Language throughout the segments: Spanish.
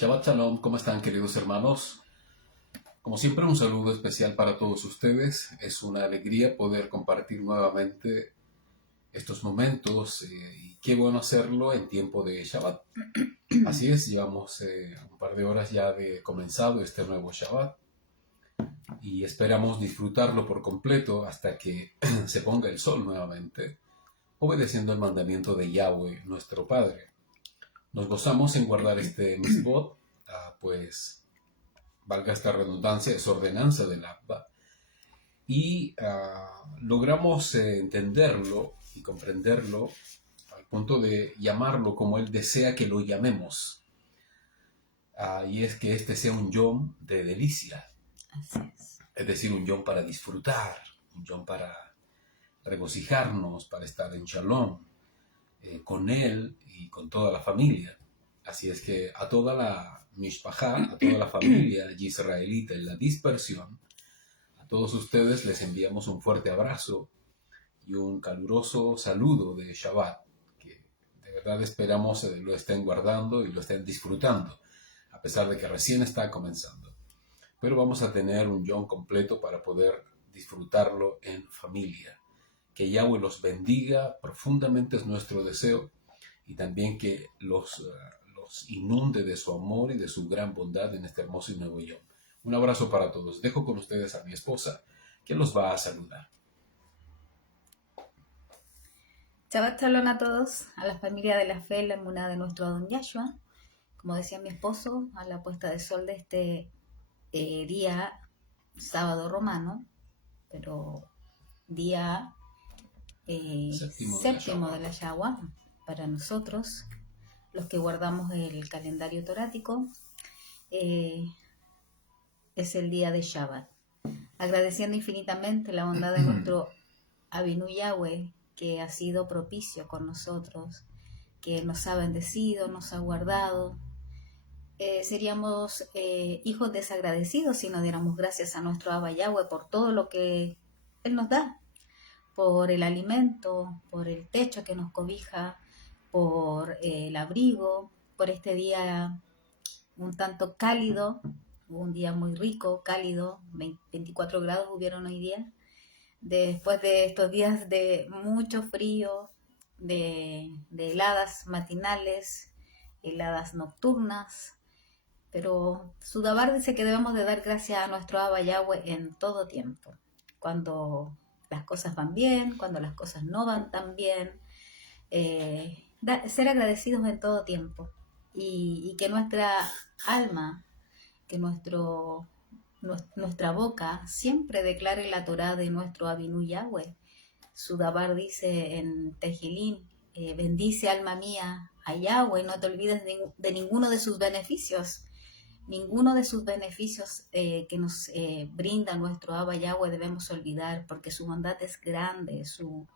Shabbat Shalom, ¿cómo están queridos hermanos? Como siempre, un saludo especial para todos ustedes. Es una alegría poder compartir nuevamente estos momentos y qué bueno hacerlo en tiempo de Shabbat. Así es, llevamos un par de horas ya de comenzado este nuevo Shabbat y esperamos disfrutarlo por completo hasta que se ponga el sol nuevamente, obedeciendo el mandamiento de Yahweh, nuestro Padre. Nos gozamos en guardar este mitzvot, pues valga esta redundancia, es ordenanza del Abba, y logramos entenderlo y comprenderlo al punto de llamarlo como Él desea que lo llamemos. Y es que este sea un yom de delicia, Así es decir, un yom para disfrutar, un yom para regocijarnos, para estar en shalom con Él y con toda la familia. Así es que a toda la mishpachá, a toda la familia israelita en la dispersión, a todos ustedes les enviamos un fuerte abrazo y un caluroso saludo de Shabbat, que de verdad esperamos lo estén guardando y lo estén disfrutando, a pesar de que recién está comenzando. Pero vamos a tener un yom completo para poder disfrutarlo en familia. Que Yahweh los bendiga profundamente es nuestro deseo, y también que los inunde de su amor y de su gran bondad en este hermoso y nuevo yom. Un abrazo para todos. Dejo con ustedes a mi esposa, que los va a saludar. Shabbat Shalom a todos, a la familia de la fe, la emuná de nuestro Adón Yahshua. Como decía mi esposo, a la puesta de sol de este día sábado romano, pero día séptimo de la Yahua para nosotros, los que guardamos el calendario torático, es el día de Shabbat. Agradeciendo infinitamente la bondad de nuestro Abinu Yahweh, que ha sido propicio con nosotros, que nos ha bendecido, nos ha guardado. Seríamos hijos desagradecidos si no diéramos gracias a nuestro Abba Yahweh por todo lo que Él nos da, por el alimento, por el techo que nos cobija, por el abrigo, por este día un tanto cálido, un día muy rico, cálido, 24 grados hubieron hoy día, después de estos días de mucho frío, de heladas matinales, heladas nocturnas, pero Sudabar dice que debemos de dar gracias a nuestro Abba Yahweh en todo tiempo, cuando las cosas van bien, cuando las cosas no van tan bien, ser agradecidos en todo tiempo y que nuestra alma, que nuestra boca siempre declare la Torá de nuestro Abinu Yahweh. Sudabar dice en Tejilín, bendice alma mía a Yahweh, no te olvides de ninguno de sus beneficios. Ninguno de sus beneficios que nos brinda nuestro Abba Yahweh debemos olvidar, porque su bondad es grande, su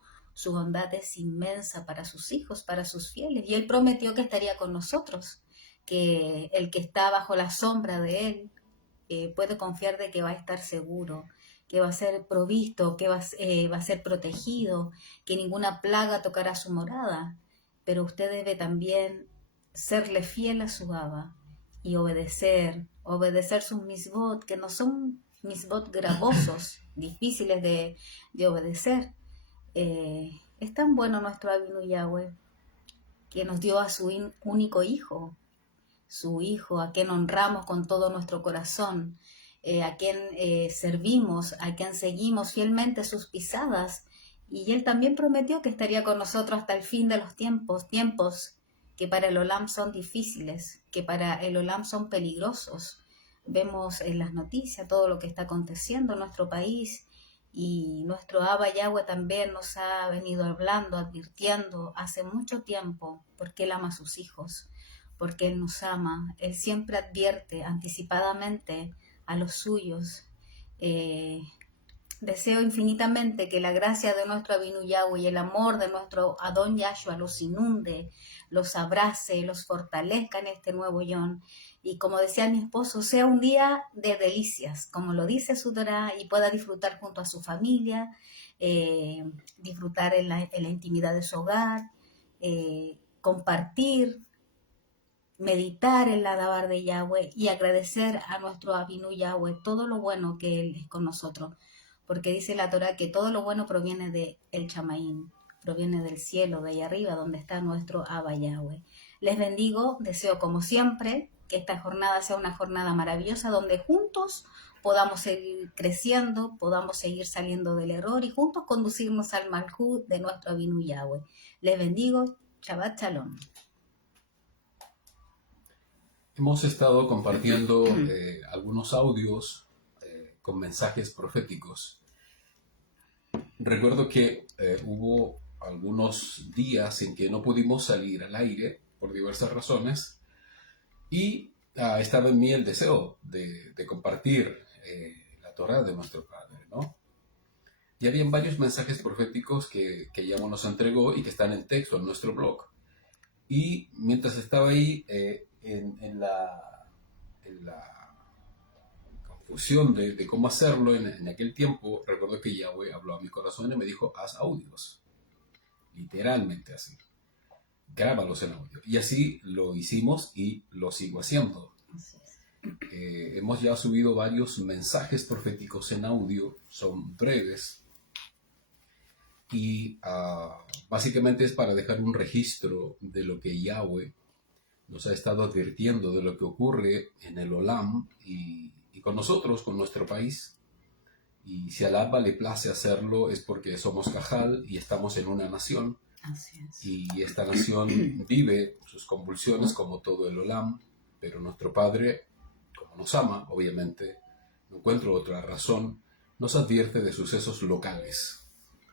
bondad es inmensa para sus hijos, para sus fieles. Y Él prometió que estaría con nosotros, que el que está bajo la sombra de Él puede confiar de que va a estar seguro, que va a ser provisto, que va a ser protegido, que ninguna plaga tocará su morada. Pero usted debe también serle fiel a su Abba y obedecer sus misbot, que no son misbot gravosos, difíciles de obedecer. Es tan bueno nuestro Abinu Yahweh, que nos dio a su único hijo, su hijo, a quien honramos con todo nuestro corazón, a quien servimos, a quien seguimos fielmente sus pisadas. Y Él también prometió que estaría con nosotros hasta el fin de los tiempos, tiempos que para el Olam son difíciles, que para el Olam son peligrosos. Vemos en las noticias todo lo que está aconteciendo en nuestro país, y nuestro Abba Yahweh también nos ha venido hablando, advirtiendo hace mucho tiempo, porque Él ama a sus hijos, porque Él nos ama. Él siempre advierte anticipadamente a los suyos. Deseo infinitamente que la gracia de nuestro Abinu Yahweh y el amor de nuestro Adón Yahshua los inunde, los abrace, los fortalezca en este nuevo Yom. Y como decía mi esposo, sea un día de delicias, como lo dice su Torah, y pueda disfrutar junto a su familia, disfrutar en la intimidad de su hogar, compartir, meditar en la Dabar de Yahweh y agradecer a nuestro Abinu Yahweh todo lo bueno que Él es con nosotros. Porque dice la Torah que todo lo bueno proviene de el Chamaín, proviene del cielo, de ahí arriba, donde está nuestro Abba Yahweh. Les bendigo, deseo como siempre que esta jornada sea una jornada maravillosa donde juntos podamos seguir creciendo, podamos seguir saliendo del error y juntos conducirnos al Malhut de nuestro Abinu Yahweh. Les bendigo, Shabbat Shalom. Hemos estado compartiendo algunos audios con mensajes proféticos. Recuerdo que hubo algunos días en que no pudimos salir al aire por diversas razones y estaba en mí el deseo de compartir la Torah de nuestro Padre, ¿no? Y habían varios mensajes proféticos que Yahweh nos entregó y que están en texto en nuestro blog. Y mientras estaba ahí en la confusión de cómo hacerlo en aquel tiempo, recuerdo que Yahweh habló a mi corazón y me dijo, haz audios. Literalmente así. Grábalos en audio. Y así lo hicimos y lo sigo haciendo. Hemos ya subido varios mensajes proféticos en audio, son breves. Y básicamente es para dejar un registro de lo que Yahweh nos ha estado advirtiendo de lo que ocurre en el Olam y con nosotros, con nuestro país. Y si al Abba le place hacerlo es porque somos Cajal y estamos en una nación. Así es. Y esta nación vive sus convulsiones como todo el Olam, pero nuestro Padre, como nos ama, obviamente, no encuentro otra razón, nos advierte de sucesos locales.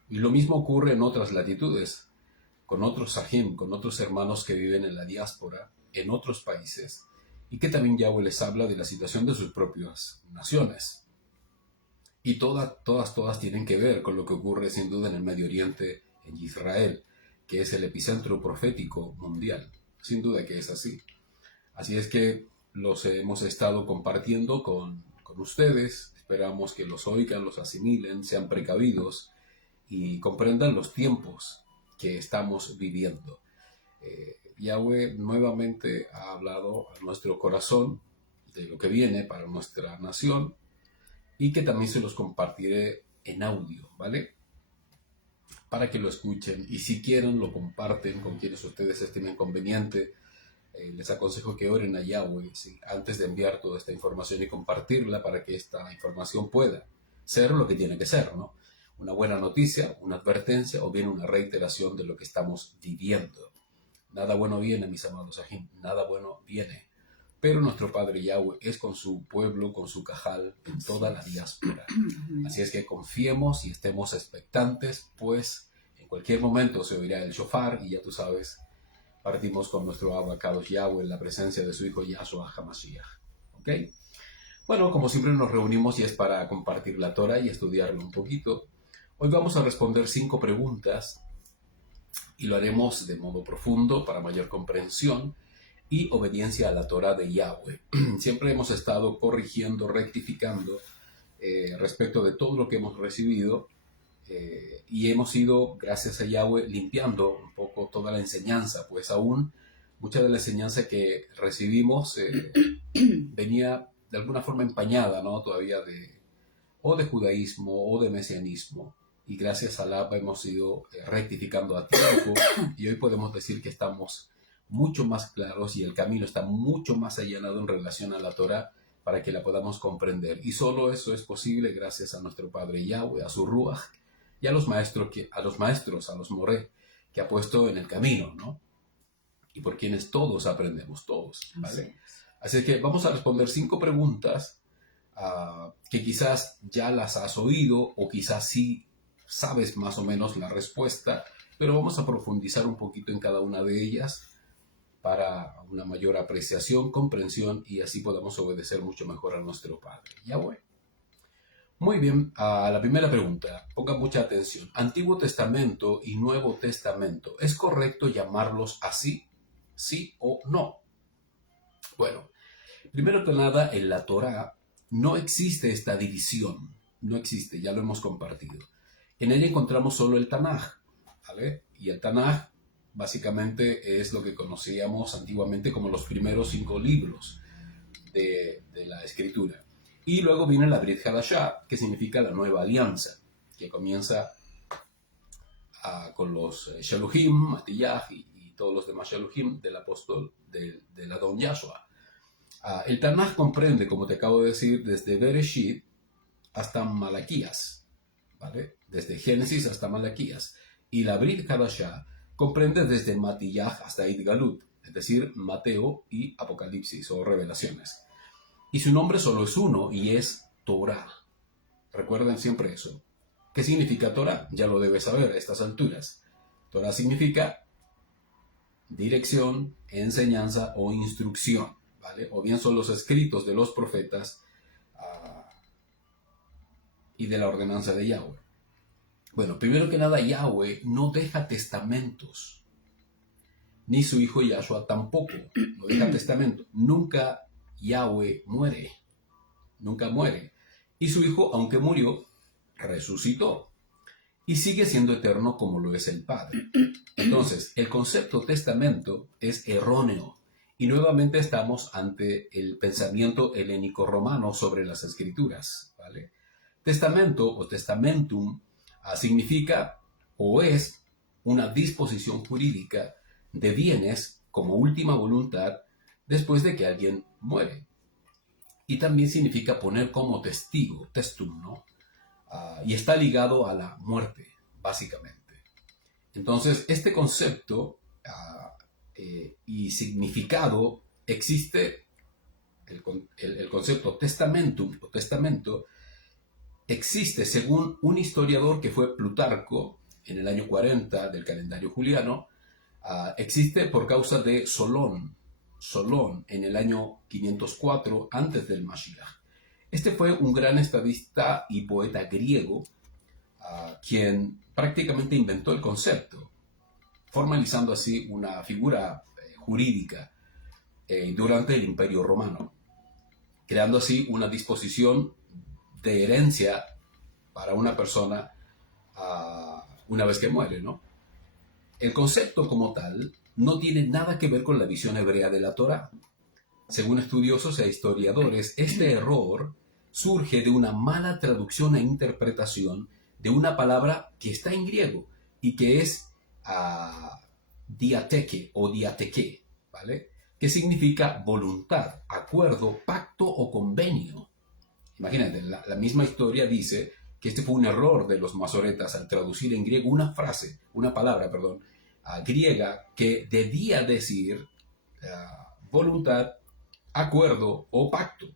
Y lo mismo ocurre en otras latitudes, con otros sahim, con otros hermanos que viven en la diáspora, en otros países, y que también Yahweh les habla de la situación de sus propias naciones. Y todas tienen que ver con lo que ocurre sin duda en el Medio Oriente, en Israel, que es el epicentro profético mundial. Sin duda que es así. Así es que los hemos estado compartiendo con ustedes. Esperamos que los oigan, los asimilen, sean precavidos y comprendan los tiempos que estamos viviendo. Yahweh nuevamente ha hablado a nuestro corazón de lo que viene para nuestra nación y que también se los compartiré en audio, ¿vale? Para que lo escuchen y si quieren lo comparten con quienes ustedes estimen conveniente. Les aconsejo que oren a Yahweh, ¿sí?, antes de enviar toda esta información y compartirla para que esta información pueda ser lo que tiene que ser, ¿no? Una buena noticia, una advertencia o bien una reiteración de lo que estamos viviendo. Nada bueno viene, mis amados Sahim, nada bueno viene. Pero nuestro Padre Yahweh es con su pueblo, con su cajal, en toda la diáspora. Así es que confiemos y estemos expectantes, pues en cualquier momento se oirá el shofar y ya tú sabes, partimos con nuestro Abba Kadosh Yahweh en la presencia de su Hijo Yahshua HaMashiach. ¿Ok? Bueno, como siempre nos reunimos y es para compartir la Torah y estudiarlo un poquito. Hoy vamos a responder 5 preguntas y lo haremos de modo profundo para mayor comprensión y obediencia a la Torah de Yahweh. Siempre hemos estado corrigiendo, rectificando respecto de todo lo que hemos recibido y hemos ido, gracias a Yahweh, limpiando un poco toda la enseñanza, pues aún mucha de la enseñanza que recibimos venía de alguna forma empañada, ¿no? Todavía o de judaísmo o de mesianismo. Y gracias a Abba hemos ido rectificando a tiempo y hoy podemos decir que estamos mucho más claros y el camino está mucho más allanado en relación a la Torah para que la podamos comprender. Y solo eso es posible gracias a nuestro Padre Yahweh, a su Ruach y a los maestros, a los moré que ha puesto en el camino, ¿no? Y por quienes todos aprendemos, todos, ¿vale? Así que vamos a responder 5 preguntas que quizás ya las has oído o quizás sí sabes más o menos la respuesta, pero vamos a profundizar un poquito en cada una de ellas para una mayor apreciación, comprensión y así podamos obedecer mucho mejor a nuestro Padre Yahweh. Muy bien, a la primera pregunta, pongan mucha atención. Antiguo Testamento y Nuevo Testamento, ¿es correcto llamarlos así? ¿Sí o no? Bueno, primero que nada, en la Torá no existe esta división, no existe, ya lo hemos compartido. En ella encontramos solo el Tanaj, ¿vale? Y el Tanaj Básicamente es lo que conocíamos antiguamente como los primeros 5 libros de la escritura. Y luego viene la Brit Hadashah, que significa la nueva alianza, que comienza con los Shaluhim, Matiyah y todos los demás Shaluhim del apóstol del Adón Yahshua. El Tanaj comprende, como te acabo de decir, desde Bereshit hasta Malaquías, ¿vale? Desde Génesis hasta Malaquías. Y la Brit Hadashah comprende desde Matiyah hasta Idgalut, es decir, Mateo y Apocalipsis o Revelaciones. Y su nombre solo es uno y es Torah. Recuerden siempre eso. ¿Qué significa Torah? Ya lo debes saber a estas alturas. Torah significa dirección, enseñanza o instrucción, ¿vale? O bien son los escritos de los profetas y de la ordenanza de Yahweh. Bueno, primero que nada, Yahweh no deja testamentos, ni su hijo Yahshua tampoco, no deja testamento. Nunca Yahweh muere, nunca muere. Y su hijo, aunque murió, resucitó y sigue siendo eterno como lo es el Padre. Entonces, el concepto testamento es erróneo y nuevamente estamos ante el pensamiento helénico romano sobre las escrituras, ¿vale? Testamento o testamentum significa o es una disposición jurídica de bienes como última voluntad después de que alguien muere. Y también significa poner como testigo, testum, ¿no? Y está ligado a la muerte, básicamente. Entonces, este concepto y significado existe, el concepto testamentum o testamento existe según un historiador que fue Plutarco en el año 40 del calendario juliano, existe por causa de Solón en el año 504 antes del Mashiach. Este fue un gran estadista y poeta griego quien prácticamente inventó el concepto, formalizando así una figura jurídica durante el Imperio Romano, creando así una disposición de herencia para una persona una vez que muere, ¿no? El concepto como tal no tiene nada que ver con la visión hebrea de la Torá. Según estudiosos e historiadores, este error surge de una mala traducción e interpretación de una palabra que está en griego y que es diateke o diateke, ¿vale? Que significa voluntad, acuerdo, pacto o convenio. Imagínate, la misma historia dice que este fue un error de los masoretas al traducir en griego una palabra griega que debía decir voluntad, acuerdo o pacto,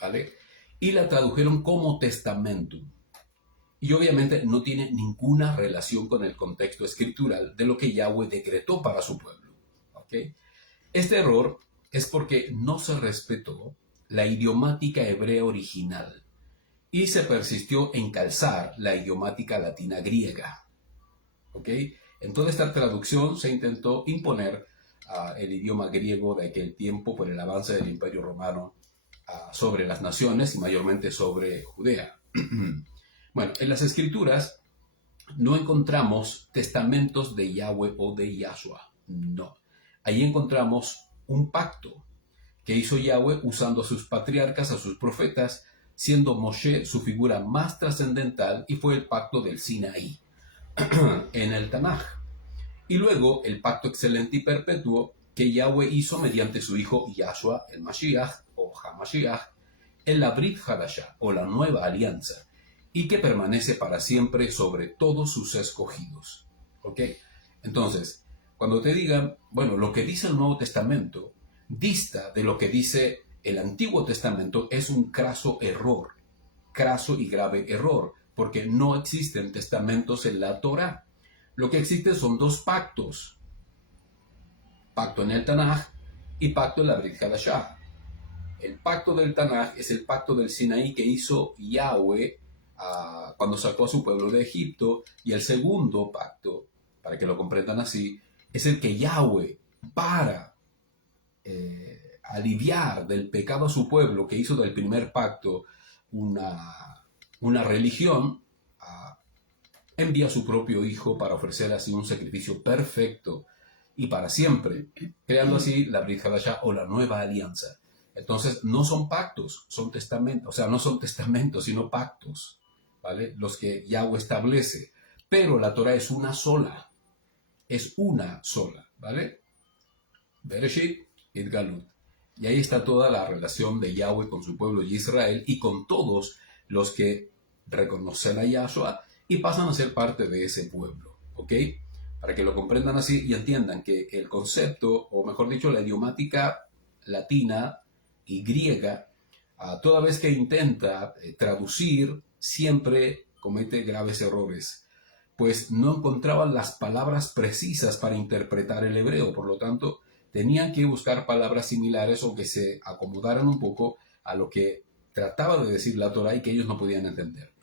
¿vale? Y la tradujeron como testamento. Y obviamente no tiene ninguna relación con el contexto escritural de lo que Yahweh decretó para su pueblo, ¿ok? Este error es porque no se respetó la idiomática hebrea original y se persistió en calzar la idiomática latina griega, ¿ok? En toda esta traducción se intentó imponer el idioma griego de aquel tiempo por el avance del Imperio Romano sobre las naciones y mayormente sobre Judea. Bueno, en las Escrituras no encontramos testamentos de Yahweh o de Yahshua, no. Ahí encontramos un pacto que hizo Yahweh usando a sus patriarcas, a sus profetas, siendo Moshe su figura más trascendental y fue el pacto del Sinaí en el Tanaj. Y luego el pacto excelente y perpetuo que Yahweh hizo mediante su hijo Yahshua el Mashiach o HaMashiach en la Brit Hadashah o la nueva alianza y que permanece para siempre sobre todos sus escogidos. ¿Ok? Entonces, cuando te digan, bueno, lo que dice el Nuevo Testamento dista de lo que dice el Antiguo Testamento, es un craso error, craso y grave error, porque no existen testamentos en la Torá. Lo que existe son dos pactos, pacto en el Tanaj y pacto en la Brit Hadashah. El pacto del Tanaj es el pacto del Sinaí que hizo Yahweh cuando sacó a su pueblo de Egipto, y el segundo pacto, para que lo comprendan así, es el que Yahweh, para aliviar del pecado a su pueblo, que hizo del primer pacto una religión, envía a su propio Hijo para ofrecer así un sacrificio perfecto y para siempre, creando así la Brit Hadashah o la nueva alianza. Entonces, no son pactos, son testamentos, o sea, no son testamentos, sino pactos, ¿vale? Los que Yahweh establece. Pero la Torah es una sola, ¿vale? Bereshit y Galut. Y ahí está toda la relación de Yahweh con su pueblo de Israel y con todos los que reconocen a Yahshua y pasan a ser parte de ese pueblo, ¿ok? Para que lo comprendan así y entiendan que el concepto, o mejor dicho, la idiomática latina y griega, toda vez que intenta traducir, siempre comete graves errores, pues no encontraban las palabras precisas para interpretar el hebreo, por lo tanto, tenían que buscar palabras similares o que se acomodaran un poco a lo que trataba de decir la Torah y que ellos no podían entender.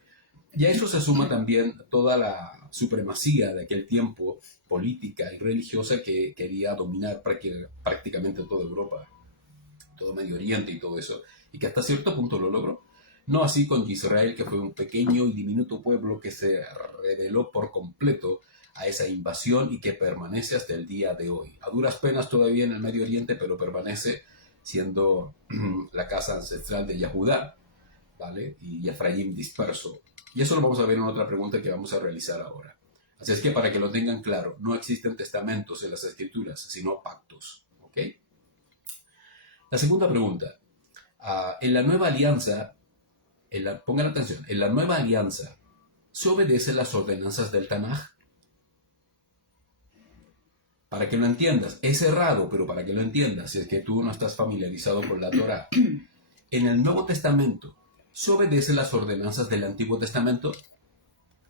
Y a eso se suma también toda la supremacía de aquel tiempo política y religiosa que quería dominar prácticamente toda Europa, todo Medio Oriente y todo eso, y que hasta cierto punto lo logró. No así con Israel, que fue un pequeño y diminuto pueblo que se rebeló por completo a esa invasión y que permanece hasta el día de hoy. A duras penas todavía en el Medio Oriente, pero permanece siendo la casa ancestral de Yahudá, ¿vale? Y Efraín disperso. Y eso lo vamos a ver en otra pregunta que vamos a realizar ahora. Así es que para que lo tengan claro, no existen testamentos en las Escrituras, sino pactos, ¿ok? La segunda pregunta. En la nueva alianza, pongan atención, en la nueva alianza, ¿se obedecen las ordenanzas del Tanaj? Para que lo entiendas, es errado, pero para que lo entiendas, si es que tú no estás familiarizado con la Torah. En el Nuevo Testamento, ¿se obedecen las ordenanzas del Antiguo Testamento?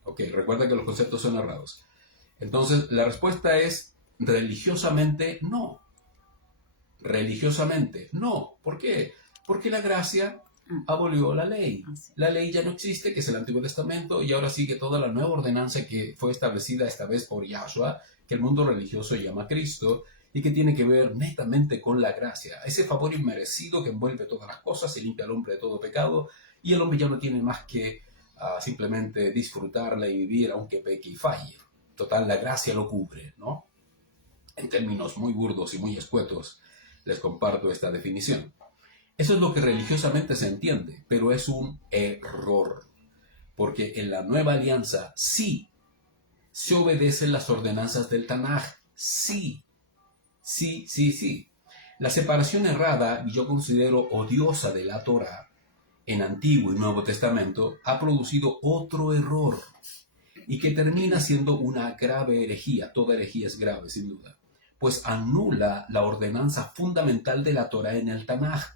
Ok, recuerda que los conceptos son errados. Entonces, la respuesta es religiosamente no. Religiosamente no. ¿Por qué? Porque la gracia abolió la ley. La ley ya no existe, que es el Antiguo Testamento, y ahora sigue toda la nueva ordenanza que fue establecida esta vez por Yahshua, que el mundo religioso llama Cristo, y que tiene que ver netamente con la gracia, ese favor inmerecido que envuelve todas las cosas y limpia al hombre de todo pecado, y el hombre ya no tiene más que simplemente disfrutarla y vivir aunque peque y falle. Total, la gracia lo cubre, ¿no? En términos muy burdos y muy escuetos, les comparto esta definición. Eso es lo que religiosamente se entiende, pero es un error, porque en la nueva alianza sí se obedecen las ordenanzas del Tanaj, sí. La separación errada, y yo considero odiosa de la Torah, en Antiguo y Nuevo Testamento, ha producido otro error, y que termina siendo una grave herejía. Toda herejía es grave, sin duda, pues anula la ordenanza fundamental de la Torah en el Tanaj,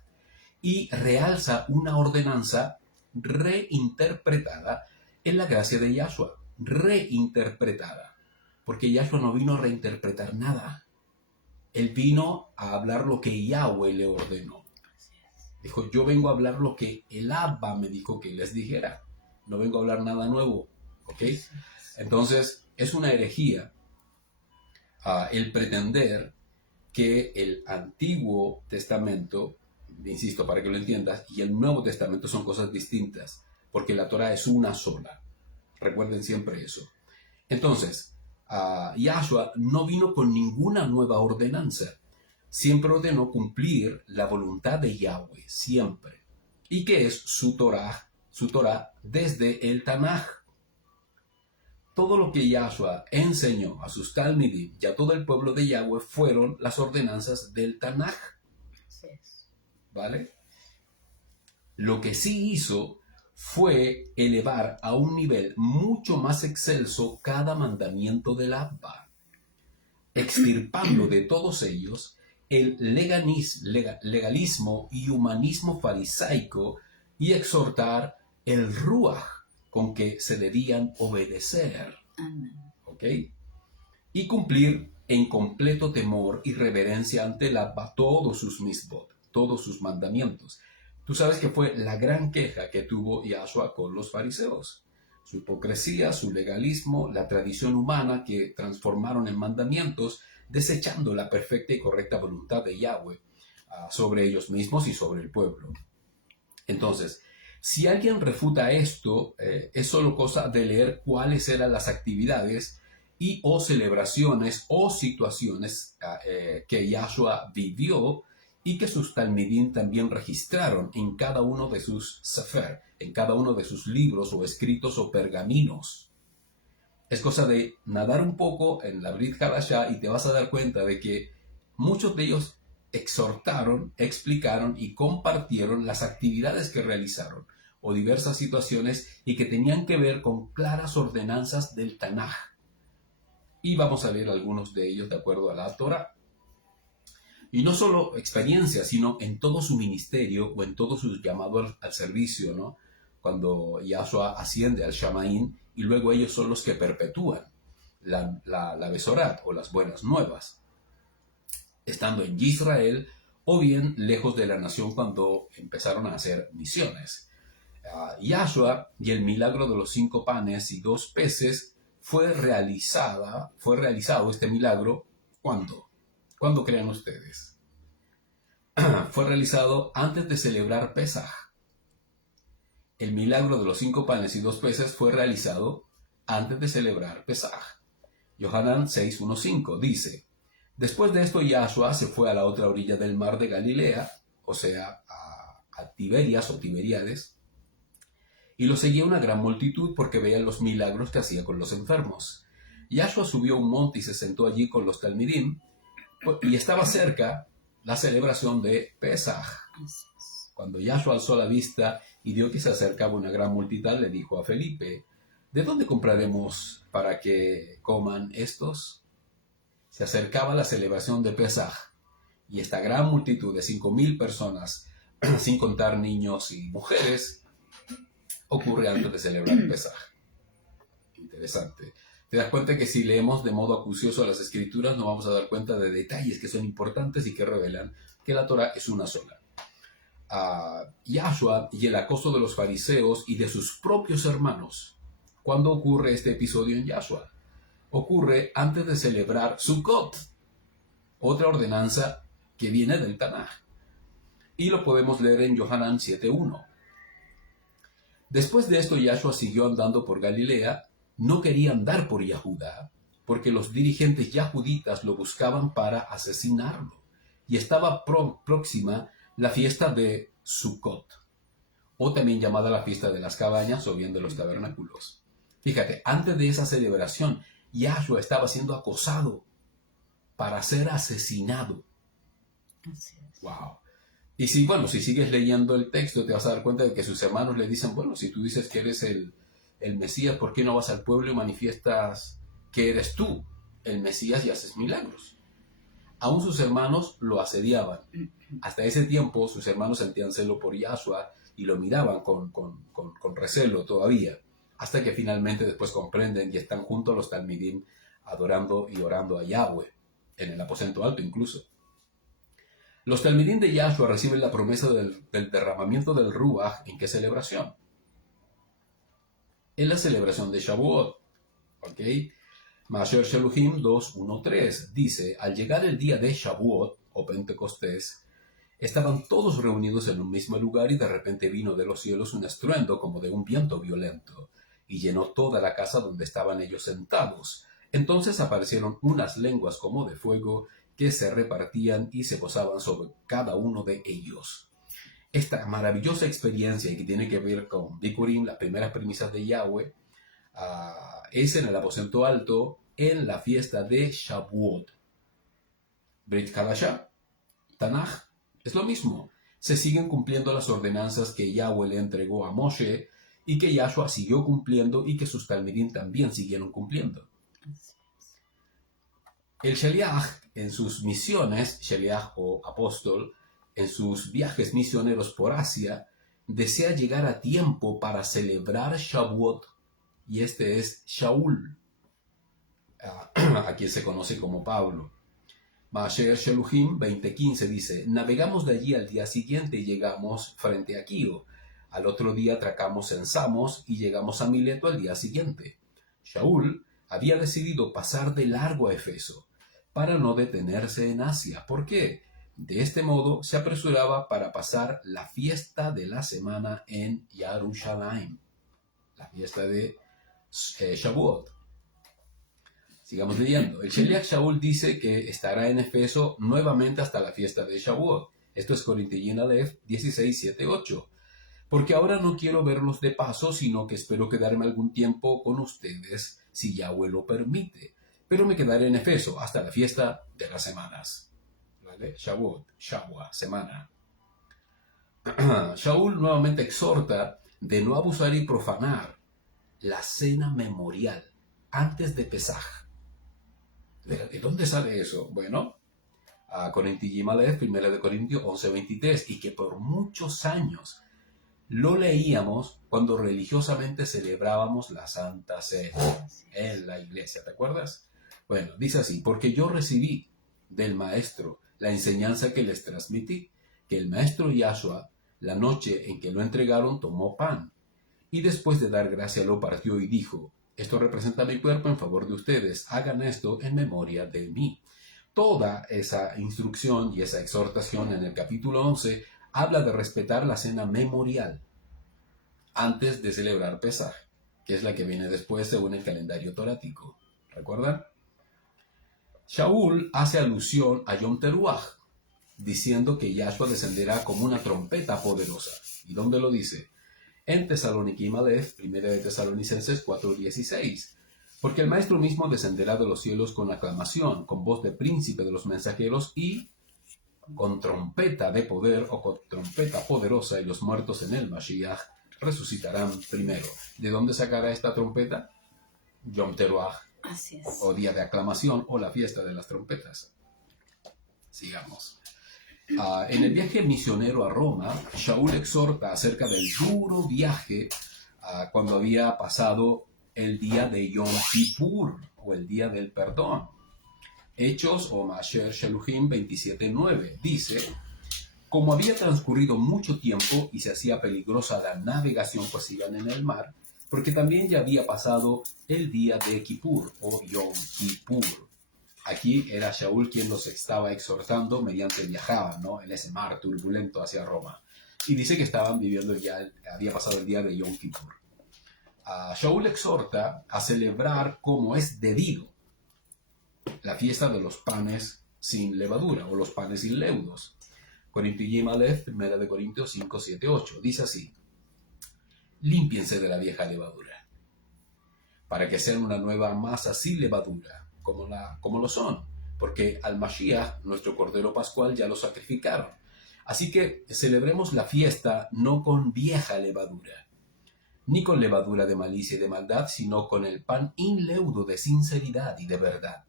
y realza una ordenanza reinterpretada en la gracia de Yahshua. Reinterpretada. Porque Yahshua no vino a reinterpretar nada. Él vino a hablar lo que Yahweh le ordenó. Dijo, yo vengo a hablar lo que el Abba me dijo que les dijera. No vengo a hablar nada nuevo. ¿Ok? Entonces, es una herejía el pretender que el Antiguo Testamento, insisto, para que lo entiendas, y el Nuevo Testamento son cosas distintas, porque la Torah es una sola. Recuerden siempre eso. Entonces, Yahshua no vino con ninguna nueva ordenanza. Siempre ordenó cumplir la voluntad de Yahweh, siempre. ¿Y qué es su Torah? Su Torah desde el Tanaj. Todo lo que Yahshua enseñó a sus talmidim y a todo el pueblo de Yahweh fueron las ordenanzas del Tanaj. ¿Vale? Lo que sí hizo fue elevar a un nivel mucho más excelso cada mandamiento del Abba, extirpando de todos ellos el legalismo y humanismo farisaico y exhortar el ruach con que se debían obedecer. ¿Ok? Y cumplir en completo temor y reverencia ante el Abba todos sus misbot, todos sus mandamientos. Tú sabes que fue la gran queja que tuvo Yahshua con los fariseos. Su hipocresía, su legalismo, la tradición humana que transformaron en mandamientos, desechando la perfecta y correcta voluntad de Yahweh sobre ellos mismos y sobre el pueblo. Entonces, Si alguien refuta esto, es solo cosa de leer cuáles eran las actividades y o celebraciones o situaciones que Yahshua vivió y que sus talmidim también registraron en cada uno de sus sefer, en cada uno de sus libros o escritos o pergaminos. Es cosa de nadar un poco en la Brit Hadashah y te vas a dar cuenta de que muchos de ellos exhortaron, explicaron y compartieron las actividades que realizaron o diversas situaciones y que tenían que ver con claras ordenanzas del Tanaj. Y vamos a leer algunos de ellos de acuerdo a la Torah. Y no solo experiencia, sino en todo su ministerio o en todo su llamado al servicio, ¿no? Cuando Yahshua asciende al Shamaín y luego ellos son los que perpetúan la Besorat o las buenas nuevas, estando en Israel o bien lejos de la nación cuando empezaron a hacer misiones. Yahshua y el milagro de los 5 panes y 2 peces fue realizado este milagro, ¿cuándo? ¿Cuándo creen ustedes? Fue realizado antes de celebrar Pesaj. El milagro de los 5 panes y 2 peces fue realizado antes de celebrar Pesaj. Yohanan 6:1-5 dice: después de esto Yahshua se fue a la otra orilla del mar de Galilea, o sea, a Tiberias o Tiberiades, y lo seguía una gran multitud porque veían los milagros que hacía con los enfermos. Yahshua subió a un monte y se sentó allí con los talmidim, y estaba cerca la celebración de Pesaj. Cuando Yahshua alzó la vista y vio que se acercaba una gran multitud, le dijo a Felipe: ¿de dónde compraremos para que coman estos? Se acercaba la celebración de Pesaj, y esta gran multitud de 5,000 personas, sin contar niños y mujeres, ocurre antes de celebrar Pesaj. Interesante. Te das cuenta que si leemos de modo acucioso las escrituras nos vamos a dar cuenta de detalles que son importantes y que revelan que la Torah es una sola. Yahshua y el acoso de los fariseos y de sus propios hermanos. ¿Cuándo ocurre este episodio en Yahshua? Ocurre antes de celebrar Sukkot, otra ordenanza que viene del Tanaj. Y lo podemos leer en Yohanan 7:1. Después de esto Yahshua siguió andando por Galilea. No quería andar por Yahudá, porque los dirigentes yahuditas lo buscaban para asesinarlo. Y estaba próxima la fiesta de Sukkot, o también llamada la fiesta de las cabañas o bien de los tabernáculos. Fíjate, antes de esa celebración, Yahshua estaba siendo acosado para ser asesinado. Wow. Y si sigues leyendo el texto, te vas a dar cuenta de que sus hermanos le dicen: bueno, si tú dices que eres el Mesías, ¿por qué no vas al pueblo y manifiestas que eres tú el Mesías y haces milagros? Aún sus hermanos lo asediaban. Hasta ese tiempo sus hermanos sentían celo por Yahshua y lo miraban con recelo todavía, hasta que finalmente después comprenden y están junto a los talmidim adorando y orando a Yahweh, en el aposento alto incluso. Los talmidim de Yahshua reciben la promesa del derramamiento del Ruach. ¿En qué celebración? En la celebración de Shavuot. ¿Ok? Masher Sheluhim 2:1-3 dice: al llegar el día de Shavuot o Pentecostés, estaban todos reunidos en un mismo lugar y de repente vino de los cielos un estruendo como de un viento violento y llenó toda la casa donde estaban ellos sentados. Entonces aparecieron unas lenguas como de fuego que se repartían y se posaban sobre cada uno de ellos. Esta maravillosa experiencia que tiene que ver con Bikurim, las primeras premisas de Yahweh, es en el aposento alto en la fiesta de Shavuot. Brit Hadashah, Tanaj, es lo mismo. Se siguen cumpliendo las ordenanzas que Yahweh le entregó a Moshe y que Yahshua siguió cumpliendo y que sus talmidim también siguieron cumpliendo. El Sheliach en sus misiones, Sheliach o apóstol, en sus viajes misioneros por Asia, desea llegar a tiempo para celebrar Shavuot, y este es Shaul, a quien se conoce como Pablo. Masher Sheluhim 20:15 dice: navegamos de allí al día siguiente y llegamos frente a Quío. Al otro día atracamos en Samos y llegamos a Mileto al día siguiente. Shaul había decidido pasar de largo a Efeso para no detenerse en Asia. ¿Por qué? De este modo se apresuraba para pasar la fiesta de la semana en Yarushalayim, la fiesta de Shavuot. Sigamos leyendo. El Sheliach Shaul dice que estará en Efeso nuevamente hasta la fiesta de Shavuot. Esto es Corintillín Aleph 16, 7, 8. Porque ahora no quiero verlos de paso, sino que espero quedarme algún tiempo con ustedes, si Yahweh lo permite. Pero me quedaré en Efeso hasta la fiesta de las semanas. ¿Vale? Shavuot, Shavua, semana. Shaul nuevamente exhorta de no abusar y profanar la cena memorial antes de Pesaj. ¿De dónde sale eso? Bueno, a Corintillín Aleph, 1 Corintios 11:23, y que por muchos años lo leíamos cuando religiosamente celebrábamos la Santa Cena en la iglesia, ¿te acuerdas? Bueno, dice así: porque yo recibí del Maestro la enseñanza que les transmití, que el Maestro Yahshua, la noche en que lo entregaron, tomó pan, y después de dar gracia lo partió y dijo: esto representa mi cuerpo en favor de ustedes, hagan esto en memoria de mí. Toda esa instrucción y esa exhortación en el capítulo 11 habla de respetar la cena memorial antes de celebrar Pesaj, que es la que viene después según el calendario torático. ¿Recuerdan? Shaul hace alusión a Yom Teruah, diciendo que Yahshua descenderá como una trompeta poderosa. ¿Y dónde lo dice? En Tesaloniquim Aleph, 1 de Tesalonicenses 4:16. Porque el Maestro mismo descenderá de los cielos con aclamación, con voz de príncipe de los mensajeros y con trompeta de poder o con trompeta poderosa, y los muertos en el Mashiach resucitarán primero. ¿De dónde sacará esta trompeta? Yom Teruah. Así es. O día de aclamación, o la fiesta de las trompetas. Sigamos. En el viaje misionero a Roma, Shaul exhorta acerca del duro viaje cuando había pasado el día de Yom Kippur, o el día del perdón. Hechos o Masher Sheluhim 27:9 dice: como había transcurrido mucho tiempo y se hacía peligrosa la navegación pues iban en el mar, porque también ya había pasado el día de Kippur o Yom Kippur. Aquí era Shaul quien los estaba exhortando mediante viajaban, ¿no?, en ese mar turbulento hacia Roma. Y dice que estaban viviendo ya, había pasado el día de Yom Kippur. Shaul exhorta a celebrar como es debido la fiesta de los panes sin levadura o los panes sin leudos. Corintillín Aleph, 1 de Corintios 5, 7, 8. Dice así: límpiense de la vieja levadura, para que sean una nueva masa sin levadura, como lo son, porque al Mashiach, nuestro Cordero Pascual, ya lo sacrificaron. Así que celebremos la fiesta no con vieja levadura, ni con levadura de malicia y de maldad, sino con el pan inleudo de sinceridad y de verdad.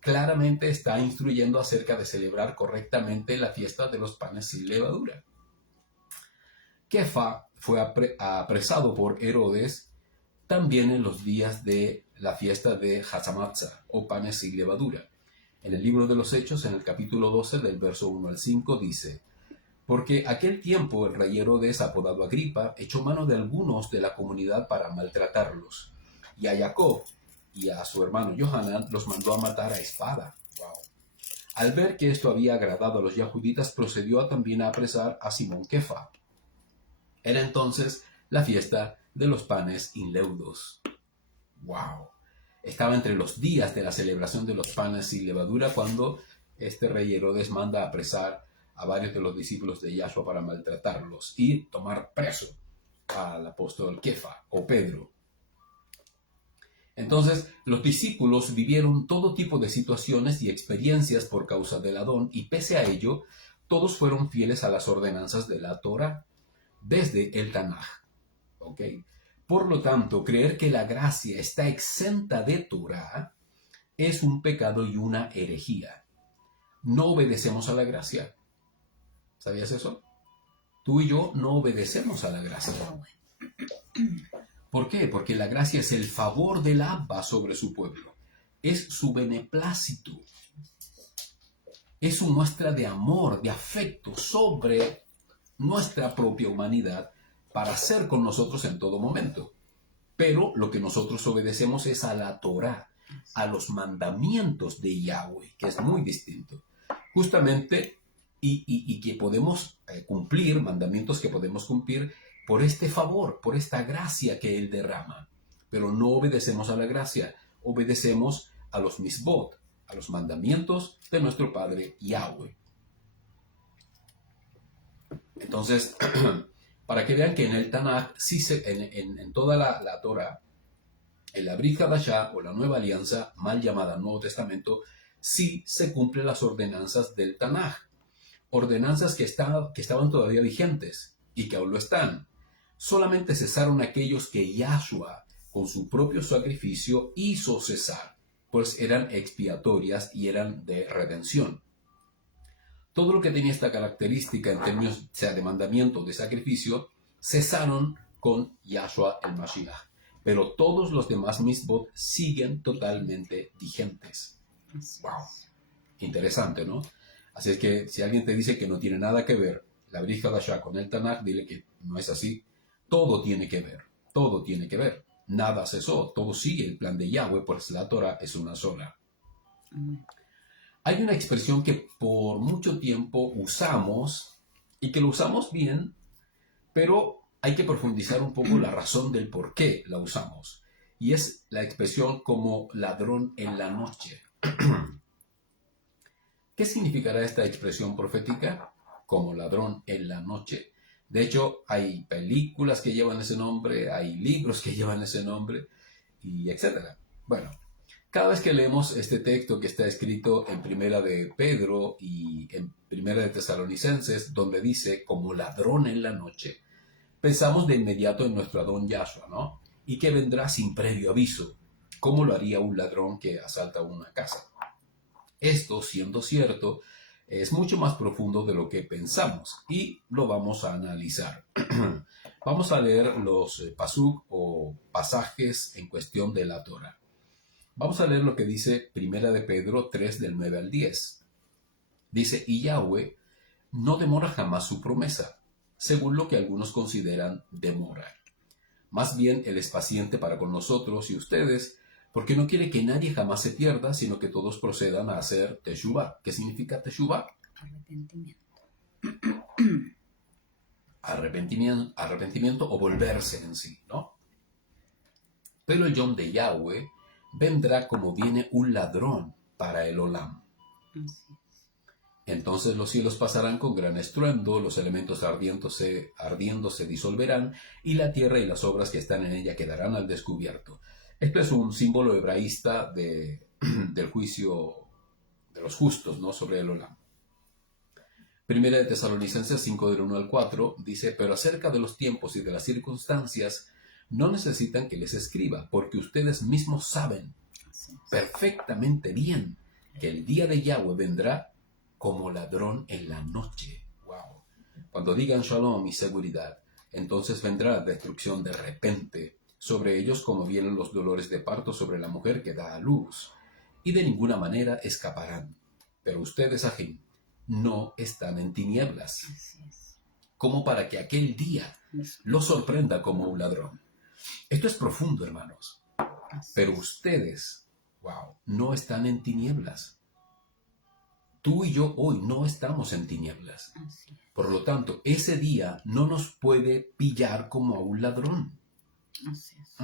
Claramente está instruyendo acerca de celebrar correctamente la fiesta de los panes sin levadura. Kefa fue apresado por Herodes también en los días de la fiesta de Hatzamatzah, o panes sin levadura. En el libro de los Hechos, en el capítulo 12, del verso 1 al 5, dice: porque aquel tiempo el rey Herodes, apodado Agripa, echó mano de algunos de la comunidad para maltratarlos, y a Jacob y a su hermano Johanan los mandó a matar a espada. Wow. Al ver que esto había agradado a los yahuditas, procedió también a apresar a Simón Kefa. Era entonces la fiesta de los panes inleudos. Wow. Estaba entre los días de la celebración de los panes sin levadura cuando este rey Herodes manda a apresar a varios de los discípulos de Yahshua para maltratarlos y tomar preso al apóstol Kefa o Pedro. Entonces, los discípulos vivieron todo tipo de situaciones y experiencias por causa del Adón, y pese a ello, todos fueron fieles a las ordenanzas de la Torah, desde el Tanaj. ¿Okay? Por lo tanto, creer que la gracia está exenta de Torah es un pecado y una herejía. No obedecemos a la gracia. ¿Sabías eso? Tú y yo no obedecemos a la gracia. ¿Por qué? Porque la gracia es el favor del Abba sobre su pueblo. Es su beneplácito. Es su muestra de amor, de afecto sobre nuestra propia humanidad para ser con nosotros en todo momento. Pero lo que nosotros obedecemos es a la Torah, a los mandamientos de Yahweh, que es muy distinto. justamente, y que podemos cumplir, mandamientos que podemos cumplir por este favor, por esta gracia que Él derrama. Pero no obedecemos a la gracia, obedecemos a los misbot, a los mandamientos de nuestro Padre Yahweh. Entonces, para que vean que en el Tanaj, sí en toda la Torah, en la Brit Hadashah o la Nueva Alianza, mal llamada Nuevo Testamento, sí se cumplen las ordenanzas del Tanaj. Ordenanzas que estaban todavía vigentes y que aún lo están. Solamente cesaron aquellos que Yahshua, con su propio sacrificio, hizo cesar, pues eran expiatorias y eran de redención. Todo lo que tenía esta característica en términos sea de mandamiento, de sacrificio, cesaron con Yahshua el Mashiach. Pero todos los demás misbot siguen totalmente vigentes. Wow. Interesante, ¿no? Así es que si alguien te dice que no tiene nada que ver la Brit Hadashah con el Tanaj, dile que no es así. Todo tiene que ver. Todo tiene que ver. Nada cesó. Todo sigue el plan de Yahweh, pues la Torah es una sola. Hay una expresión que por mucho tiempo usamos y que lo usamos bien, pero hay que profundizar un poco la razón del por qué la usamos. Y es la expresión como ladrón en la noche. ¿Qué significará esta expresión profética? Como ladrón en la noche. De hecho, hay películas que llevan ese nombre, hay libros que llevan ese nombre, y etc. Bueno, cada vez que leemos este texto que está escrito en Primera de Pedro y en Primera de Tesalonicenses, donde dice como ladrón en la noche, pensamos de inmediato en nuestro Adón Yahshua, ¿no? Y que vendrá sin previo aviso. ¿Cómo lo haría un ladrón que asalta una casa? Esto, siendo cierto, es mucho más profundo de lo que pensamos y lo vamos a analizar. Vamos a leer los pasuk o pasajes en cuestión de la Torah. Vamos a leer lo que dice Primera de Pedro 3 del 9 al 10. Dice, y Yahweh no demora jamás su promesa, según lo que algunos consideran demora. Más bien, Él es paciente para con nosotros y ustedes, porque no quiere que nadie jamás se pierda, sino que todos procedan a hacer teshuvah. ¿Qué significa teshuvah? Arrepentimiento o volverse en sí, ¿no? Pero el Yom de Yahweh vendrá como viene un ladrón para el Olam. Entonces los cielos pasarán con gran estruendo, los elementos ardiendo se disolverán, y la tierra y las obras que están en ella quedarán al descubierto. Esto es un símbolo hebraísta del juicio de los justos, ¿no? Sobre el Olam. Primera de Tesalonicenses 5 del 1 al 4 dice, pero acerca de los tiempos y de las circunstancias, no necesitan que les escriba, porque ustedes mismos saben perfectamente bien que el día de Yahweh vendrá como ladrón en la noche. Wow. Cuando digan shalom y seguridad, entonces vendrá la destrucción de repente sobre ellos como vienen los dolores de parto sobre la mujer que da a luz, y de ninguna manera escaparán. Pero ustedes, Ajim, no están en tinieblas, como para que aquel día los sorprenda como un ladrón. Esto es profundo, hermanos. Pero ustedes, wow, no están en tinieblas. Tú y yo hoy no estamos en tinieblas. Por lo tanto, ese día no nos puede pillar como a un ladrón. Así es.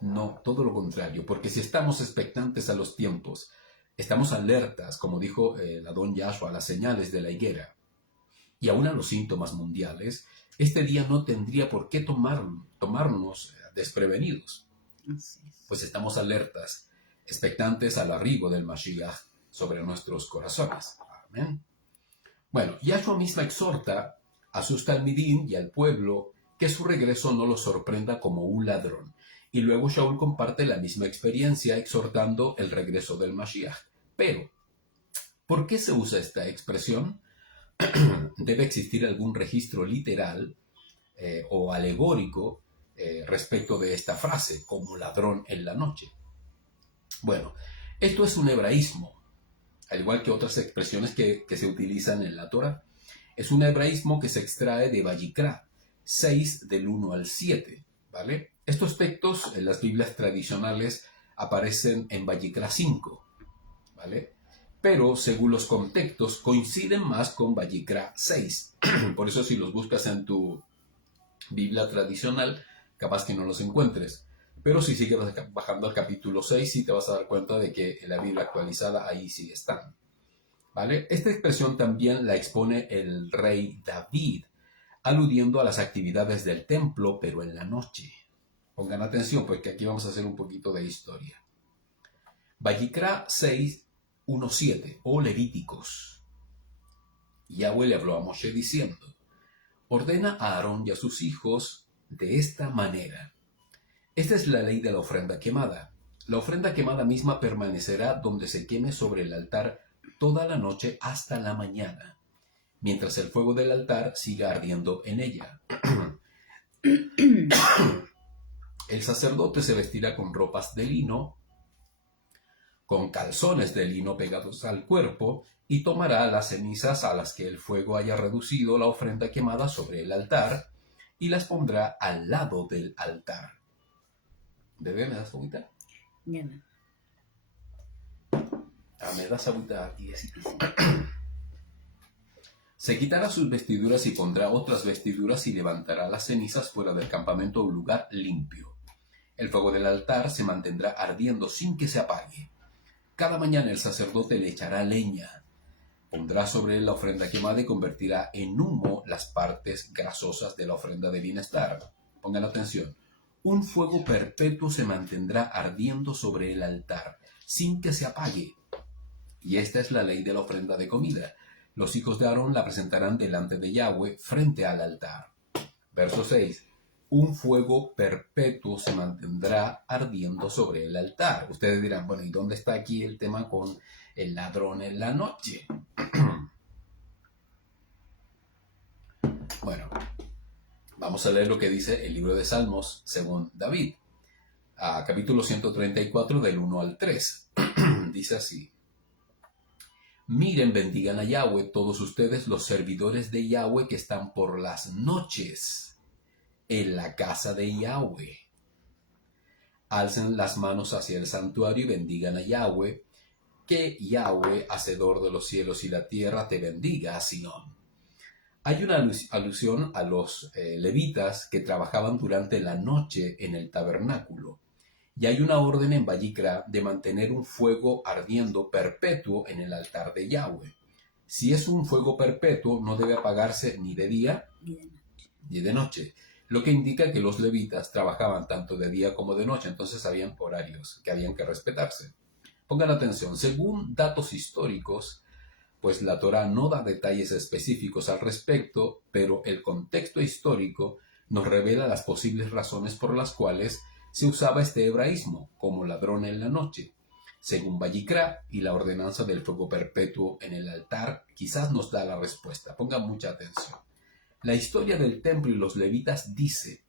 No, todo lo contrario, porque si estamos expectantes a los tiempos, estamos alertas, como dijo el Adón Yahshua, a las señales de la higuera, y aún a los síntomas mundiales, este día no tendría por qué tomarnos desprevenidos. Pues estamos alertas, expectantes al arribo del Mashiach sobre nuestros corazones. Amén. Bueno, Yahshua misma exhorta a sus talmidim y al pueblo que su regreso no los sorprenda como un ladrón. Y luego Shaul comparte la misma experiencia exhortando el regreso del Mashiach. Pero, ¿por qué se usa esta expresión? Debe existir algún registro literal o alegórico respecto de esta frase, como ladrón en la noche. Bueno, esto es un hebraísmo, al igual que otras expresiones que se utilizan en la Torah. Es un hebraísmo que se extrae de Vayikra 6 del 1 al 7, ¿vale? Estos textos en las Biblias tradicionales aparecen en Vayikra 5, ¿vale? pero según los contextos coinciden más con Vayikra 6. Por eso si los buscas en tu Biblia tradicional, capaz que no los encuentres. Pero si sigues bajando al capítulo 6, sí te vas a dar cuenta de que en la Biblia actualizada ahí sí están. ¿Vale? Esta expresión también la expone el rey David, aludiendo a las actividades del templo, pero en la noche. Pongan atención, porque aquí vamos a hacer un poquito de historia. Vayikra 6, 1:7, o Levíticos. Yahweh le habló a Moshe diciendo: ordena a Aarón y a sus hijos de esta manera. Esta es la ley de la ofrenda quemada. La ofrenda quemada misma permanecerá donde se queme sobre el altar toda la noche hasta la mañana, mientras el fuego del altar siga ardiendo en ella. El sacerdote se vestirá con ropas de lino, con calzones de lino pegados al cuerpo, y tomará las cenizas a las que el fuego haya reducido la ofrenda quemada sobre el altar, y las pondrá al lado del altar. ¿Bebé, me das agüita? Ya no. Me das agüita aquí. Se quitará sus vestiduras y pondrá otras vestiduras y levantará las cenizas fuera del campamento a un lugar limpio. El fuego del altar se mantendrá ardiendo sin que se apague. Cada mañana el sacerdote le echará leña, pondrá sobre él la ofrenda quemada y convertirá en humo las partes grasosas de la ofrenda de bienestar. Pongan atención. Un fuego perpetuo se mantendrá ardiendo sobre el altar, sin que se apague. Y esta es la ley de la ofrenda de comida. Los hijos de Aarón la presentarán delante de Yahweh frente al altar. Verso 6. Un fuego perpetuo se mantendrá ardiendo sobre el altar. Ustedes dirán, bueno, ¿y dónde está aquí el tema con el ladrón en la noche? Bueno, vamos a leer lo que dice el libro de Salmos según David. Capítulo 134 del 1 al 3. Dice así: miren, bendigan a Yahweh todos ustedes los servidores de Yahweh que están por las noches en la casa de Yahweh. Alcen las manos hacia el santuario y bendigan a Yahweh. Que Yahweh, hacedor de los cielos y la tierra, te bendiga, Sion. Hay una alusión a los levitas que trabajaban durante la noche en el tabernáculo. Y hay una orden en Vayikra de mantener un fuego ardiendo perpetuo en el altar de Yahweh. Si es un fuego perpetuo, no debe apagarse ni de día ni de noche, lo que indica que los levitas trabajaban tanto de día como de noche, entonces habían horarios que habían que respetarse. Pongan atención, según datos históricos, pues la Torá no da detalles específicos al respecto, pero el contexto histórico nos revela las posibles razones por las cuales se usaba este hebraísmo como ladrón en la noche. Según Vayikra y la ordenanza del fuego perpetuo en el altar, quizás nos da la respuesta. Pongan mucha atención. La historia del templo y los levitas dice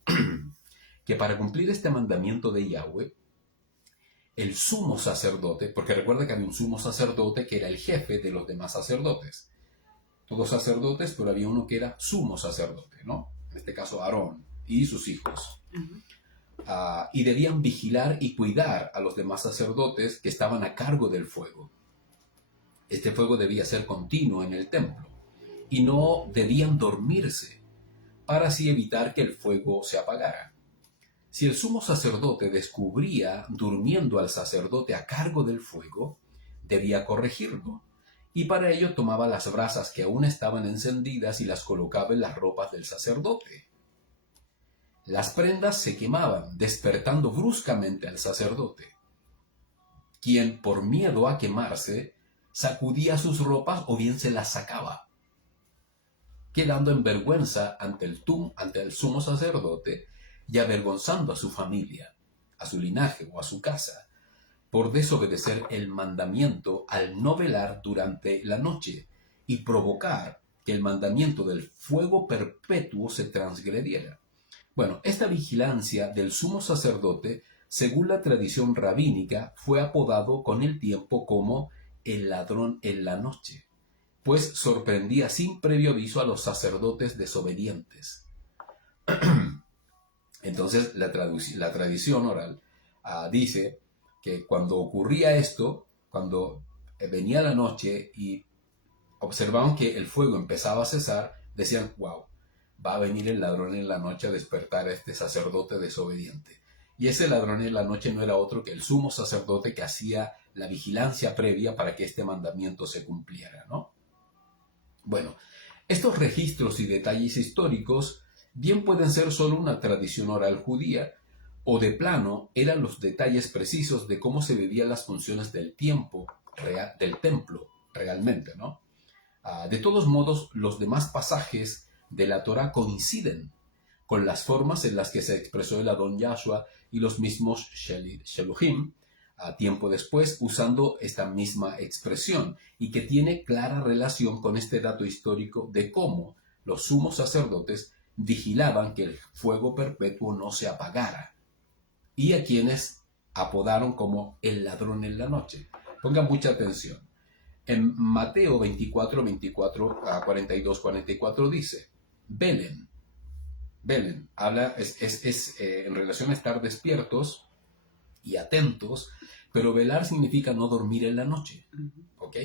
que para cumplir este mandamiento de Yahweh, el sumo sacerdote, porque recuerda que había un sumo sacerdote que era el jefe de los demás sacerdotes. Todos sacerdotes, pero había uno que era sumo sacerdote, ¿no? En este caso Aarón y sus hijos. Y debían vigilar y cuidar a los demás sacerdotes que estaban a cargo del fuego. Este fuego debía ser continuo en el templo y no debían dormirse para así evitar que el fuego se apagara. Si el sumo sacerdote descubría durmiendo al sacerdote a cargo del fuego, debía corregirlo, y para ello tomaba las brasas que aún estaban encendidas y las colocaba en las ropas del sacerdote. Las prendas se quemaban, despertando bruscamente al sacerdote, quien, por miedo a quemarse, sacudía sus ropas o bien se las sacaba, quedando en vergüenza ante el sumo sacerdote y avergonzando a su familia, a su linaje o a su casa, por desobedecer el mandamiento al no velar durante la noche y provocar que el mandamiento del fuego perpetuo se transgrediera. Bueno, esta vigilancia del sumo sacerdote, según la tradición rabínica, fue apodado con el tiempo como el ladrón en la noche, pues sorprendía sin previo aviso a los sacerdotes desobedientes. Entonces, la tradición oral dice que cuando ocurría esto, cuando venía la noche y observaban que el fuego empezaba a cesar, decían, wow, va a venir el ladrón en la noche a despertar a este sacerdote desobediente. Y ese ladrón en la noche no era otro que el sumo sacerdote que hacía la vigilancia previa para que este mandamiento se cumpliera, ¿no? Bueno, estos registros y detalles históricos bien pueden ser solo una tradición oral judía, o de plano eran los detalles precisos de cómo se vivían las funciones del tiempo, del templo, realmente, ¿no? De todos modos, los demás pasajes de la Torá coinciden con las formas en las que se expresó el Adón Yahshua y los mismos Sheluhim a tiempo después usando esta misma expresión y que tiene clara relación con este dato histórico de cómo los sumos sacerdotes vigilaban que el fuego perpetuo no se apagara y a quienes apodaron como el ladrón en la noche. Pongan mucha atención. En Mateo 24, 24 a 42, 44 dice, velen, habla, en relación a estar despiertos y atentos, pero velar significa no dormir en la noche, ¿ok?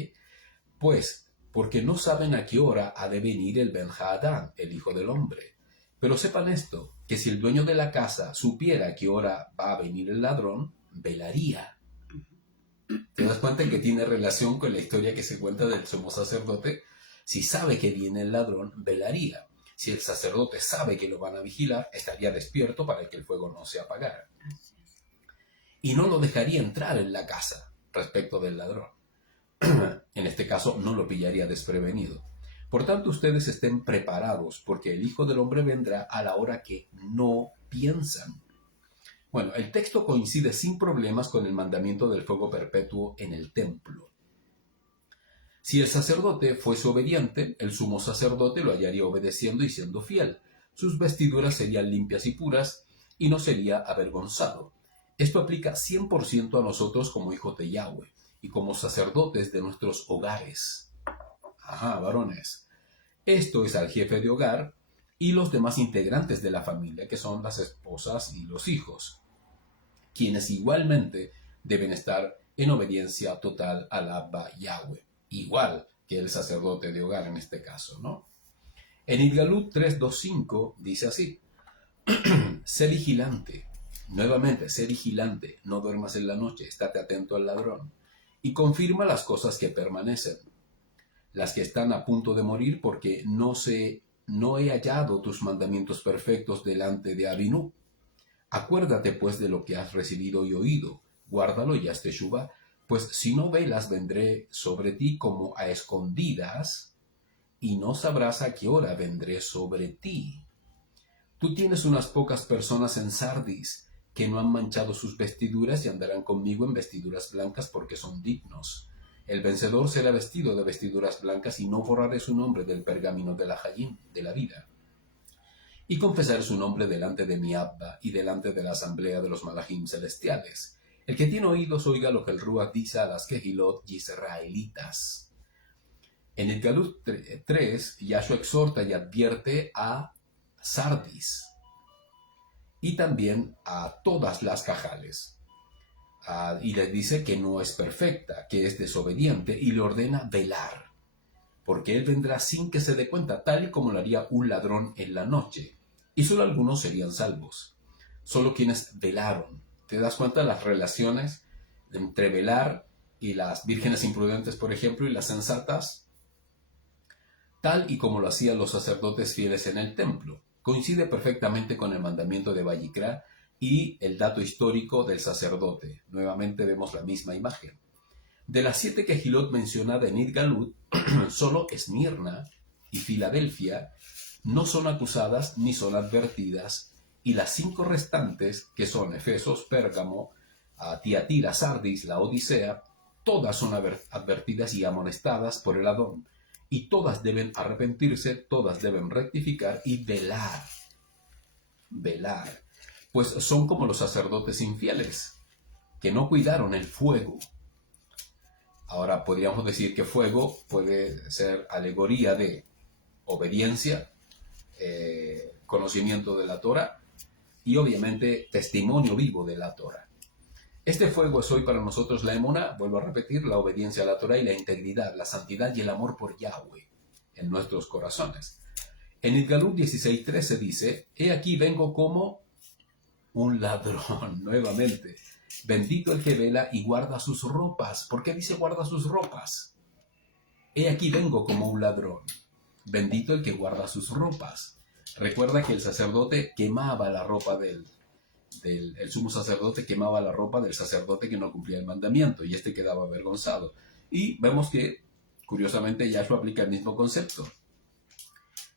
Pues, porque no saben a qué hora ha de venir el Ben Haadán, el Hijo del Hombre. Pero sepan esto, que si el dueño de la casa supiera a qué hora va a venir el ladrón, velaría. ¿Te das cuenta que tiene relación con la historia que se cuenta del sumo sacerdote? Si sabe que viene el ladrón, velaría. Si el sacerdote sabe que lo van a vigilar, estaría despierto para que el fuego no se apagara. Y no lo dejaría entrar en la casa respecto del ladrón. En este caso, no lo pillaría desprevenido. Por tanto, ustedes estén preparados, porque el Hijo del Hombre vendrá a la hora que no piensan. Bueno, el texto coincide sin problemas con el mandamiento del fuego perpetuo en el templo. Si el sacerdote fuese obediente, el sumo sacerdote lo hallaría obedeciendo y siendo fiel. Sus vestiduras serían limpias y puras, y no sería avergonzado. Esto aplica 100% a nosotros como hijos de Yahweh y como sacerdotes de nuestros hogares. Ajá, varones. Esto es al jefe de hogar y los demás integrantes de la familia, que son las esposas y los hijos, quienes igualmente deben estar en obediencia total al Abba Yahweh, igual que el sacerdote de hogar en este caso, ¿no? En Idgalut 3.2.5 dice así, sé vigilante, nuevamente, sé vigilante, no duermas en la noche, estate atento al ladrón, y confirma las cosas que permanecen, las que están a punto de morir, porque no he hallado tus mandamientos perfectos delante de Abinú. Acuérdate pues de lo que has recibido y oído, guárdalo y haz teshuvá, pues si no velas vendré sobre ti como a escondidas, y no sabrás a qué hora vendré sobre ti. Tú tienes unas pocas personas en Sardis que no han manchado sus vestiduras y andarán conmigo en vestiduras blancas porque son dignos. El vencedor será vestido de vestiduras blancas y no borraré su nombre del pergamino de la Hayim, de la vida. Y confesaré su nombre delante de mi Abba y delante de la asamblea de los malachim celestiales. El que tiene oídos oiga lo que el Ruach dice a las Kehilot israelitas. En el Galut 3, Yahshua exhorta y advierte a Sardis y también a todas las cajales. Y les dice que no es perfecta, que es desobediente y le ordena velar, porque él vendrá sin que se dé cuenta, tal y como lo haría un ladrón en la noche. Y solo algunos serían salvos, solo quienes velaron. ¿Te das cuenta de las relaciones entre velar y las vírgenes imprudentes, por ejemplo, y las sensatas? Tal y como lo hacían los sacerdotes fieles en el templo. Coincide perfectamente con el mandamiento de Vayikra y el dato histórico del sacerdote. Nuevamente vemos la misma imagen. De las 7 Kehilot mencionadas en Idgalut, solo Esmirna y Filadelfia no son acusadas ni son advertidas, y las 5 restantes, que son Efesos, Pérgamo, Tiatira, Sardis, la Odisea, todas son advertidas y amonestadas por el Adón, y todas deben arrepentirse, todas deben rectificar y velar. Velar. Pues son como los sacerdotes infieles, que no cuidaron el fuego. Ahora podríamos decir que fuego puede ser alegoría de obediencia, conocimiento de la Torah y obviamente testimonio vivo de la Torah. Este fuego es hoy para nosotros la emuná, vuelvo a repetir, la obediencia a la Torah y la integridad, la santidad y el amor por Yahweh en nuestros corazones. En Itgalut 16:13 dice, he aquí vengo como un ladrón, nuevamente. Bendito el que vela y guarda sus ropas. ¿Por qué dice guarda sus ropas? He aquí vengo como un ladrón. Bendito el que guarda sus ropas. Recuerda que el sacerdote quemaba la ropa el sumo sacerdote quemaba la ropa del sacerdote que no cumplía el mandamiento y este quedaba avergonzado. Y vemos que, curiosamente, Yahshua aplica el mismo concepto.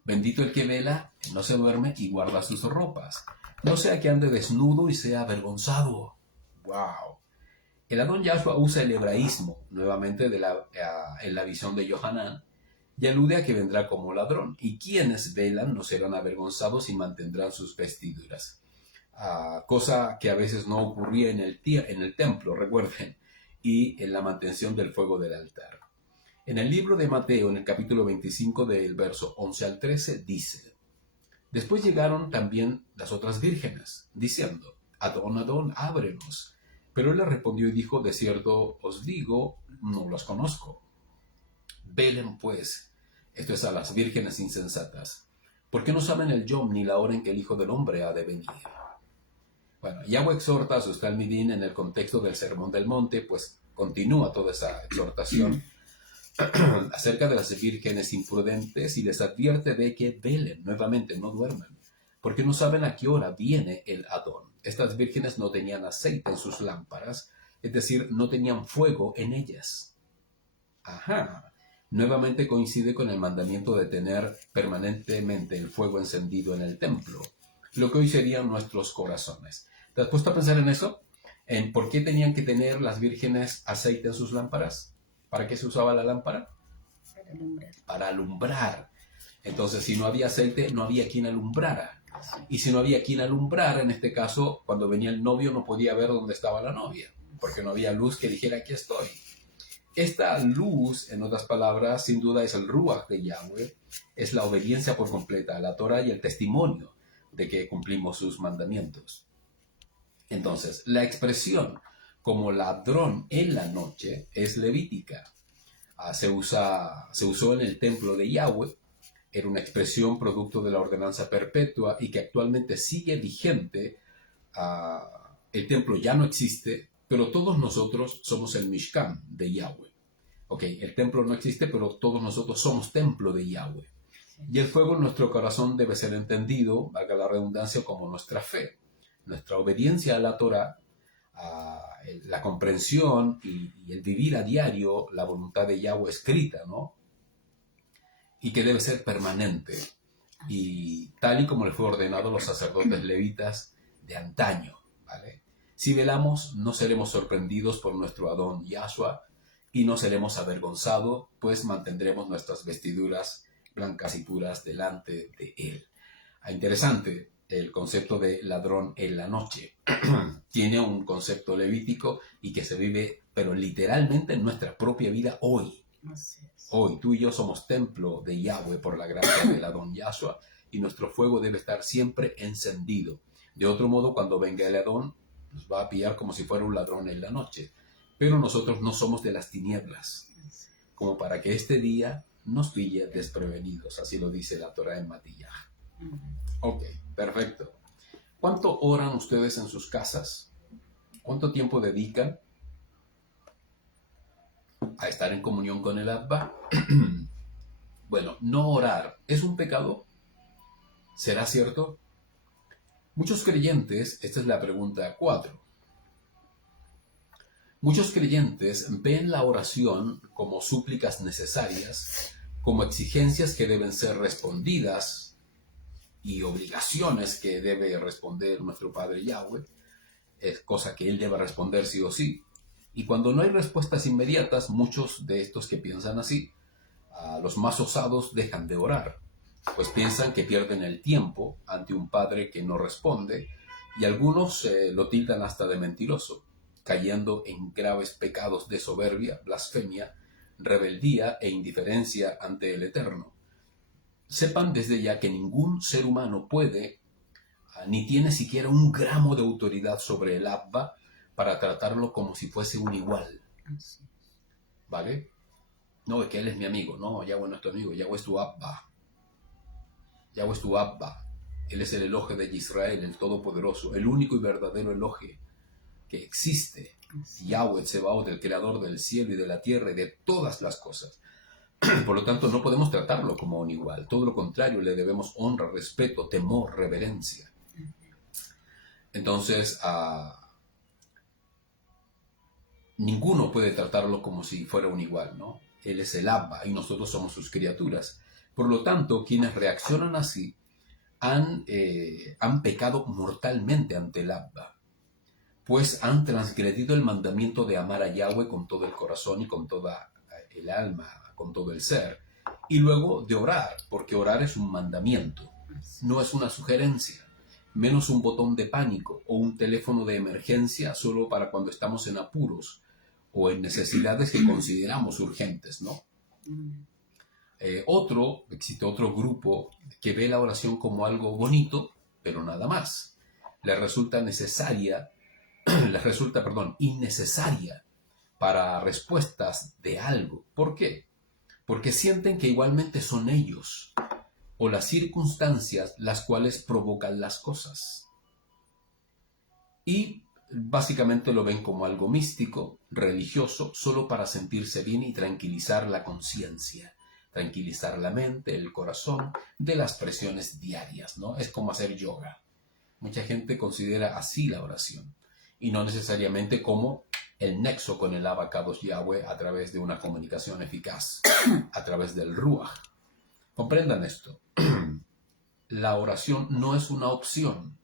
Bendito el que vela, no se duerme y guarda sus ropas. No sea que ande desnudo y sea avergonzado. ¡Wow! El Adón Yahshua usa el hebraísmo, nuevamente en la visión de Yohanan, y alude a que vendrá como ladrón, y quienes velan no serán avergonzados y mantendrán sus vestiduras. Cosa que a veces no ocurría en el templo, recuerden, y en la mantención del fuego del altar. En el libro de Mateo, en el capítulo 25, del verso 11 al 13, dice, después llegaron también las otras vírgenes, diciendo, Adón, Adón, ábrenos. Pero él le respondió y dijo, de cierto os digo, no los conozco. Velen pues, esto es a las vírgenes insensatas, porque no saben el yom ni la hora en que el Hijo del Hombre ha de venir. Bueno, Yahweh exhorta a sus talmidín en el contexto del Sermón del Monte, pues continúa toda esa exhortación acerca de las vírgenes imprudentes y les advierte de que velen, nuevamente no duerman, porque no saben a qué hora viene el Adón. Estas vírgenes no tenían aceite en sus lámparas, es decir, no tenían fuego en ellas. Ajá. Nuevamente coincide con el mandamiento de tener permanentemente el fuego encendido en el templo, lo que hoy serían nuestros corazones. ¿Te has puesto a pensar en eso? ¿En por qué tenían que tener las vírgenes aceite en sus lámparas? ¿Para qué se usaba la lámpara? Para alumbrar. Para alumbrar. Entonces, si no había aceite, no había quien alumbrara. Y si no había quien alumbrara, en este caso, cuando venía el novio no podía ver dónde estaba la novia, porque no había luz que dijera, aquí estoy. Esta luz, en otras palabras, sin duda es el Ruach de Yahweh, es la obediencia por completa a la Torah y el testimonio de que cumplimos sus mandamientos. Entonces, la expresión como ladrón en la noche es levítica. Se usó en el templo de Yahweh, era una expresión producto de la ordenanza perpetua y que actualmente sigue vigente. El templo ya no existe, pero todos nosotros somos el Mishkan de Yahweh. Ok, el templo no existe, pero todos nosotros somos templo de Yahweh. Y el fuego en nuestro corazón debe ser entendido, valga la redundancia, como nuestra fe, nuestra obediencia a la Torah, la comprensión y el vivir a diario la voluntad de Yahweh escrita, ¿no? Y que debe ser permanente, y tal y como le fue ordenado a los sacerdotes levitas de antaño, ¿vale? Si velamos, no seremos sorprendidos por nuestro Adón Yahshua, y no seremos avergonzados, pues mantendremos nuestras vestiduras blancas y puras delante de Él. Interesante el concepto de ladrón en la noche. Tiene un concepto levítico y que se vive, pero literalmente en nuestra propia vida hoy. Hoy tú y yo somos templo de Yahweh por la gracia del Adón Yahshua, y nuestro fuego debe estar siempre encendido. De otro modo, cuando venga el Adón, nos va a pillar como si fuera un ladrón en la noche. Pero nosotros no somos de las tinieblas, como para que este día nos pille desprevenidos. Así lo dice la Torah en Matillah. Ok, perfecto. ¿Cuánto oran ustedes en sus casas? ¿Cuánto tiempo dedican a estar en comunión con el Abba? Bueno, no orar, ¿es un pecado? ¿Será cierto? Muchos creyentes, esta es la pregunta 4. Muchos creyentes ven la oración como súplicas necesarias, como exigencias que deben ser respondidas y obligaciones que debe responder nuestro Padre Yahweh, es cosa que Él debe responder sí o sí. Y cuando no hay respuestas inmediatas, muchos de estos que piensan así, los más osados dejan de orar, pues piensan que pierden el tiempo ante un Padre que no responde, y algunos lo tildan hasta de mentiroso, cayendo en graves pecados de soberbia, blasfemia, rebeldía e indiferencia ante el Eterno. Sepan desde ya que ningún ser humano puede, ni tiene siquiera un gramo de autoridad sobre el Abba para tratarlo como si fuese un igual, ¿vale? No, es que él es mi amigo. No, Yahweh no es tu amigo, Yahweh es tu Abba. Yahweh es tu Abba. Él es el Elohe de Israel, el Todopoderoso, el único y verdadero Elohe que existe. Yahweh Tsebaot, el creador del cielo y de la tierra y de todas las cosas. Por lo tanto, no podemos tratarlo como un igual. Todo lo contrario, le debemos honra, respeto, temor, reverencia. Entonces, ninguno puede tratarlo como si fuera un igual, ¿no? Él es el Abba y nosotros somos sus criaturas. Por lo tanto, quienes reaccionan así han pecado mortalmente ante el Abba, pues han transgredido el mandamiento de amar a Yahweh con todo el corazón y con toda el alma, con todo el ser, y luego de orar, porque orar es un mandamiento, no es una sugerencia, menos un botón de pánico o un teléfono de emergencia solo para cuando estamos en apuros o en necesidades que consideramos urgentes, ¿no? Existe otro grupo que ve la oración como algo bonito, pero nada más. Les resulta innecesaria para respuestas de algo. ¿Por qué? Porque sienten que igualmente son ellos o las circunstancias las cuales provocan las cosas. Y básicamente lo ven como algo místico, religioso, solo para sentirse bien y tranquilizar la conciencia, tranquilizar la mente, el corazón, de las presiones diarias, ¿no? Es como hacer yoga. Mucha gente considera así la oración, y no necesariamente como el nexo con el Abacados Yahweh a través de una comunicación eficaz, a través del Ruach. Comprendan esto. La oración no es una opción,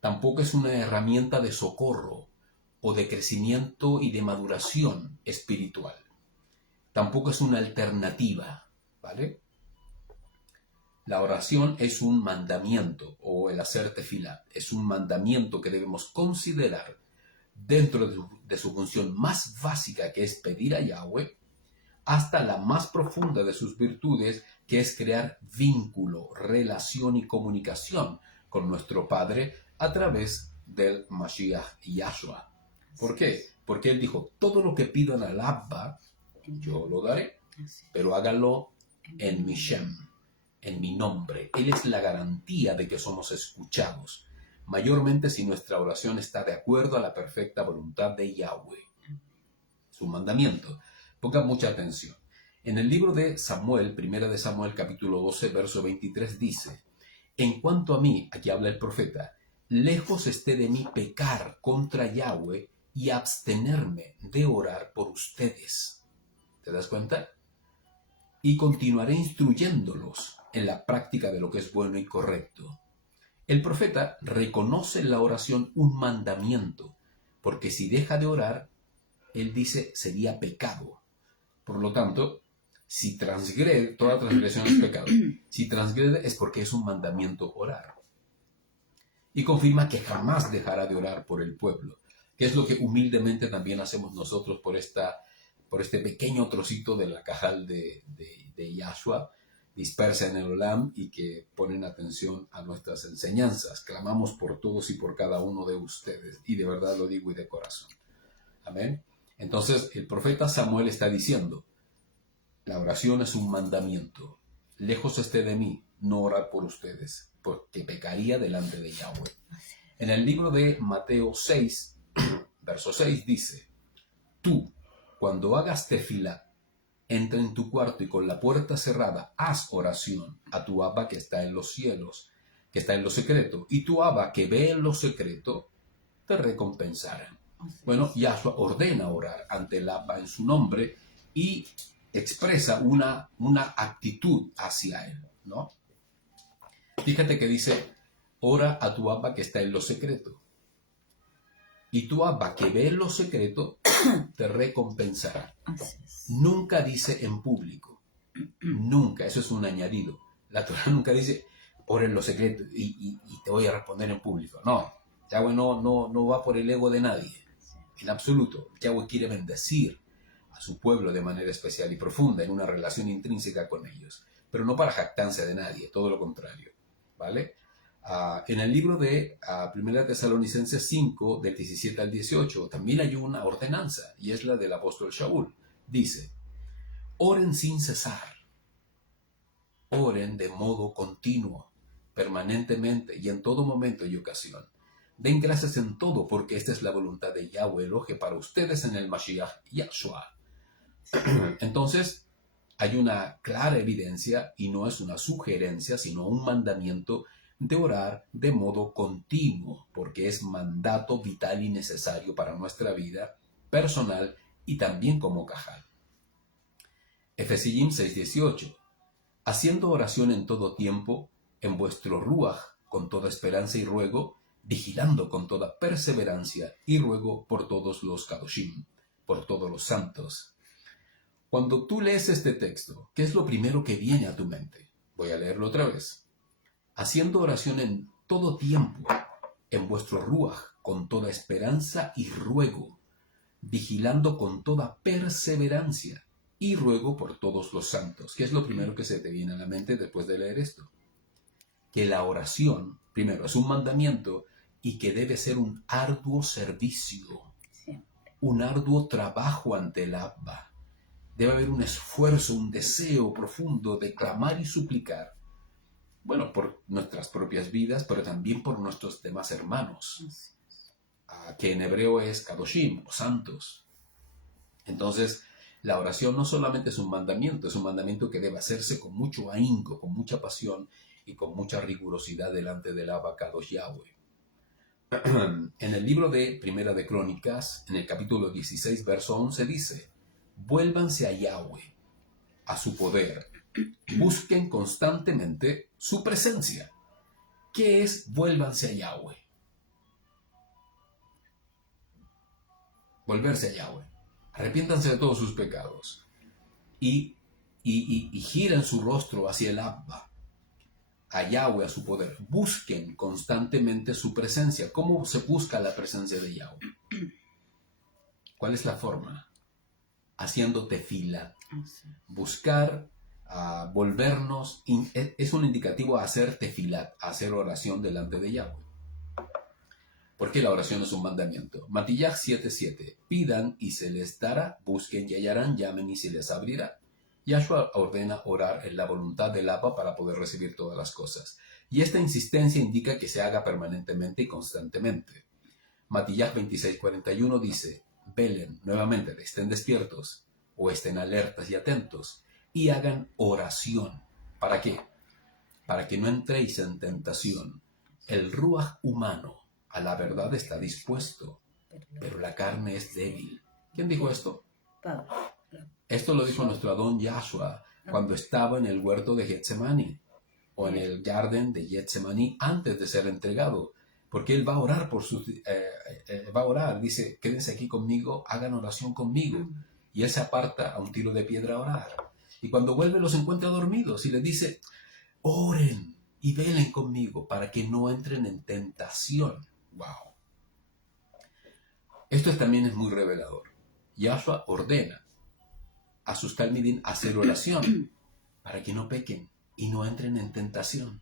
tampoco es una herramienta de socorro o de crecimiento y de maduración espiritual. Tampoco es una alternativa, ¿vale? La oración es un mandamiento, o el hacer tefilá es un mandamiento que debemos considerar dentro de su función más básica, que es pedir a Yahweh, hasta la más profunda de sus virtudes, que es crear vínculo, relación y comunicación con nuestro Padre a través del Mashiach Yahshua. ¿Por qué? Porque Él dijo, todo lo que pidan al Abba, yo lo daré, pero háganlo en mi Shem, en mi nombre. Él es la garantía de que somos escuchados, mayormente si nuestra oración está de acuerdo a la perfecta voluntad de Yahweh, su mandamiento. Pongan mucha atención. En el libro de Samuel, primera de Samuel, capítulo 12, verso 23, dice, en cuanto a mí, aquí habla el profeta, lejos esté de mí pecar contra Yahweh y abstenerme de orar por ustedes. ¿Te das cuenta? Y continuaré instruyéndolos en la práctica de lo que es bueno y correcto. El profeta reconoce en la oración un mandamiento, porque si deja de orar, él dice sería pecado. Por lo tanto, si transgrede, toda transgresión es pecado. Si transgrede es porque es un mandamiento orar. Y confirma que jamás dejará de orar por el pueblo, que es lo que humildemente también hacemos nosotros por este pequeño trocito de la cajal de Yahshua, dispersa en el Olam y que ponen atención a nuestras enseñanzas. Clamamos por todos y por cada uno de ustedes, y de verdad lo digo y de corazón. Amén. Entonces el profeta Samuel está diciendo, la oración es un mandamiento. Lejos esté de mí no orar por ustedes, porque pecaría delante de Yahweh. En el libro de Mateo 6, verso 6 dice, tú, cuando hagas tefilá, entra en tu cuarto y con la puerta cerrada haz oración a tu Abba que está en los cielos, que está en lo secreto, y tu Abba que ve en lo secreto te recompensará. Bueno, Yahshua ordena orar ante el Abba en su nombre y expresa una actitud hacia él, ¿no? Fíjate que dice, ora a tu Abba que está en lo secreto. Y tu Abba que ve en lo secreto te recompensará. Nunca dice en público. Nunca, eso es un añadido. La Torah nunca dice, ora en lo secreto y te voy a responder en público. No, Yahweh no va por el ego de nadie. En absoluto. Yahweh quiere bendecir a su pueblo de manera especial y profunda, en una relación intrínseca con ellos. Pero no para jactancia de nadie, todo lo contrario. ¿Vale? En el libro de 1 Tesalonicenses 5, del 17 al 18, también hay una ordenanza, y es la del apóstol Shaul. Dice, oren sin cesar, oren de modo continuo, permanentemente y en todo momento y ocasión. Den gracias en todo, porque esta es la voluntad de Yahweh Elohe para ustedes en el Mashiach Yahshua. Entonces, hay una clara evidencia, y no es una sugerencia, sino un mandamiento de orar de modo continuo, porque es mandato vital y necesario para nuestra vida personal y también como cajal. Efesiyim 6:18. Haciendo oración en todo tiempo, en vuestro ruaj, con toda esperanza y ruego, vigilando con toda perseverancia y ruego por todos los kadoshim, por todos los santos. Cuando tú lees este texto, ¿qué es lo primero que viene a tu mente? Voy a leerlo otra vez. Haciendo oración en todo tiempo, en vuestro ruaj, con toda esperanza y ruego, vigilando con toda perseverancia y ruego por todos los santos. ¿Qué es lo primero que se te viene a la mente después de leer esto? Que la oración, primero, es un mandamiento y que debe ser un arduo servicio, un arduo trabajo ante el Abba. Debe haber un esfuerzo, un deseo profundo de clamar y suplicar, bueno, por nuestras propias vidas, pero también por nuestros demás hermanos, que en hebreo es kadoshim, o santos. Entonces, la oración no solamente es un mandamiento que debe hacerse con mucho ahínco, con mucha pasión y con mucha rigurosidad delante del Abba Kadosh Yahweh. En el libro de Primera de Crónicas, en el capítulo 16, verso 11, dice, vuélvanse a Yahweh, a su poder, busquen constantemente su presencia. ¿Qué es vuélvanse a Yahweh? Volverse a Yahweh. Arrepiéntanse de todos sus pecados y giren su rostro hacia el Abba, a Yahweh, a su poder. Busquen constantemente su presencia. ¿Cómo se busca la presencia de Yahweh? ¿Cuál es la forma? Haciendo tefila. Buscar, volvernos, es un indicativo a hacer tefilat, a hacer oración delante de Yahweh. Porque la oración es un mandamiento. Matillaj 7:7. Pidan y se les dará, busquen y hallarán, llamen y se les abrirá. Yahshua ordena orar en la voluntad del Abba para poder recibir todas las cosas. Y esta insistencia indica que se haga permanentemente y constantemente. Matillaj 26:41 dice, velen, nuevamente, estén despiertos, o estén alertas y atentos, y hagan oración. ¿Para qué? Para que no entréis en tentación. El ruaj humano a la verdad está dispuesto, pero la carne es débil. ¿Quién dijo esto? Esto lo dijo nuestro Adón Yahshua cuando estaba en el huerto de Getsemaní, o en el jardín de Getsemaní antes de ser entregado, porque él va a orar por sus, va a orar, dice, quédense aquí conmigo, hagan oración conmigo, y él se aparta a un tiro de piedra a orar, y cuando vuelve los encuentra dormidos y les dice, oren y velen conmigo para que no entren en tentación. Wow. Esto también es muy revelador. Yahshua ordena a sus talmidim hacer oración para que no pequen y no entren en tentación.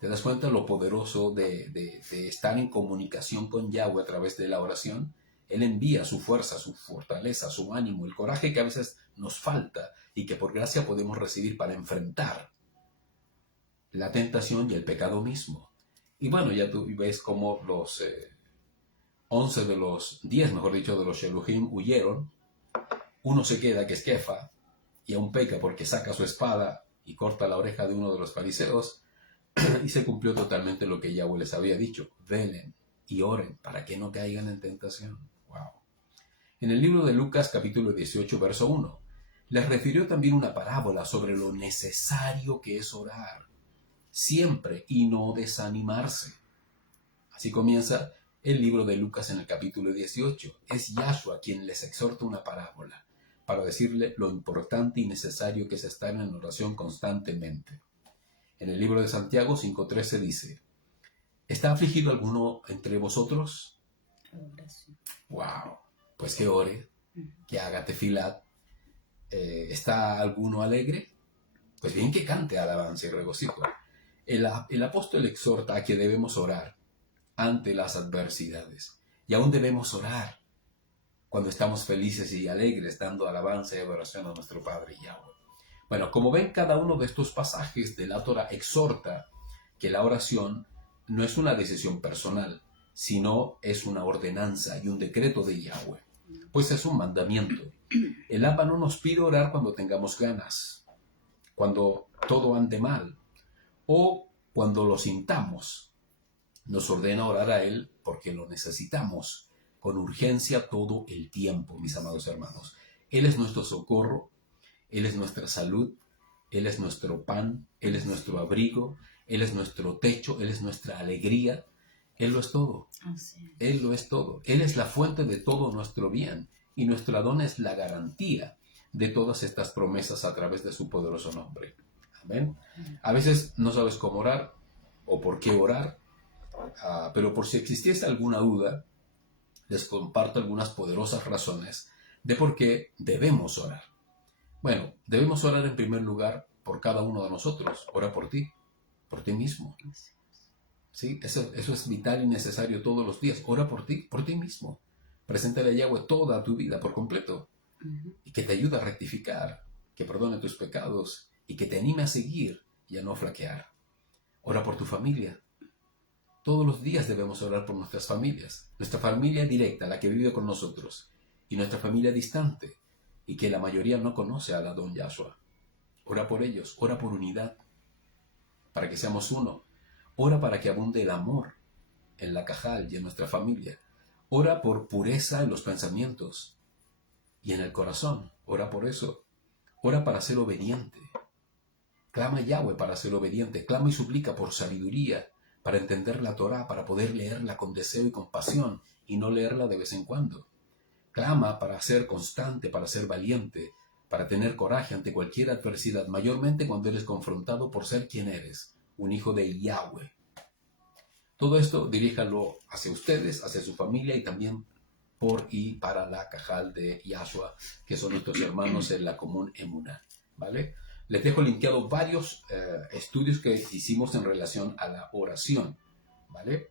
¿Te das cuenta lo poderoso de estar en comunicación con Yahweh a través de la oración? Él envía su fuerza, su fortaleza, su ánimo, el coraje que a veces nos falta y que por gracia podemos recibir para enfrentar la tentación y el pecado mismo. Y bueno, ya tú ves cómo los 11 de los 10, mejor dicho, de los Sheluhim huyeron. Uno se queda, que es Kefa, y aún peca porque saca su espada y corta la oreja de uno de los fariseos, y se cumplió totalmente lo que Yahweh les había dicho. Velen y oren para que no caigan en tentación. Wow. En el libro de Lucas, capítulo 18, verso 1, les refirió también una parábola sobre lo necesario que es orar, siempre, y no desanimarse. Así comienza el libro de Lucas en el capítulo 18. Es Yahshua quien les exhorta una parábola para decirle lo importante y necesario que es estar en oración constantemente. En el libro de Santiago 5:13 dice, ¿está afligido alguno entre vosotros? Wow, pues que ore, que haga tefilat. ¿Está alguno alegre? Pues bien que cante alabanza y regocijo. El apóstol exhorta a que debemos orar ante las adversidades. Y aún debemos orar cuando estamos felices y alegres, dando alabanza y adoración a nuestro Padre Yahweh. Bueno, como ven, cada uno de estos pasajes de la Torah exhorta que la oración no es una decisión personal, sino es una ordenanza y un decreto de Yahweh, pues es un mandamiento. El Abba no nos pide orar cuando tengamos ganas, cuando todo ande mal, o cuando lo sintamos. Nos ordena orar a Él porque lo necesitamos con urgencia todo el tiempo, mis amados hermanos. Él es nuestro socorro, Él es nuestra salud, Él es nuestro pan, Él es nuestro abrigo, Él es nuestro techo, Él es nuestra alegría. Él lo es todo. Él lo es todo. Él es la fuente de todo nuestro bien y nuestro Adón es la garantía de todas estas promesas a través de su poderoso nombre. Amén. A veces no sabes cómo orar o por qué orar, pero por si existiese alguna duda, les comparto algunas poderosas razones de por qué debemos orar. Bueno, debemos orar en primer lugar por cada uno de nosotros. Ora por ti mismo. ¿Sí? Eso es vital y necesario todos los días. Ora por ti mismo. Preséntale a Yahweh toda tu vida por completo. Y que te ayude a rectificar, que perdone tus pecados y que te anime a seguir y a no flaquear. Ora por tu familia. Todos los días debemos orar por nuestras familias. Nuestra familia directa, la que vive con nosotros, y nuestra familia distante, y que la mayoría no conoce al Adón Yahshua. Ora por ellos, ora por unidad, para que seamos uno. Ora para que abunde el amor en la cajal y en nuestra familia. Ora por pureza en los pensamientos y en el corazón. Ora por eso. Ora para ser obediente. Clama a Yahweh para ser obediente. Clama y suplica por sabiduría, para entender la Torah, para poder leerla con deseo y con pasión y no leerla de vez en cuando. Clama para ser constante, para ser valiente, para tener coraje ante cualquier adversidad, mayormente cuando eres confrontado por ser quien eres, un hijo de Yahweh. Todo esto diríjalo hacia ustedes, hacia su familia y también por y para la cajal de Yahshua, que son nuestros hermanos en la común Emuná, ¿vale? Les dejo linkeado varios estudios que hicimos en relación a la oración, ¿vale?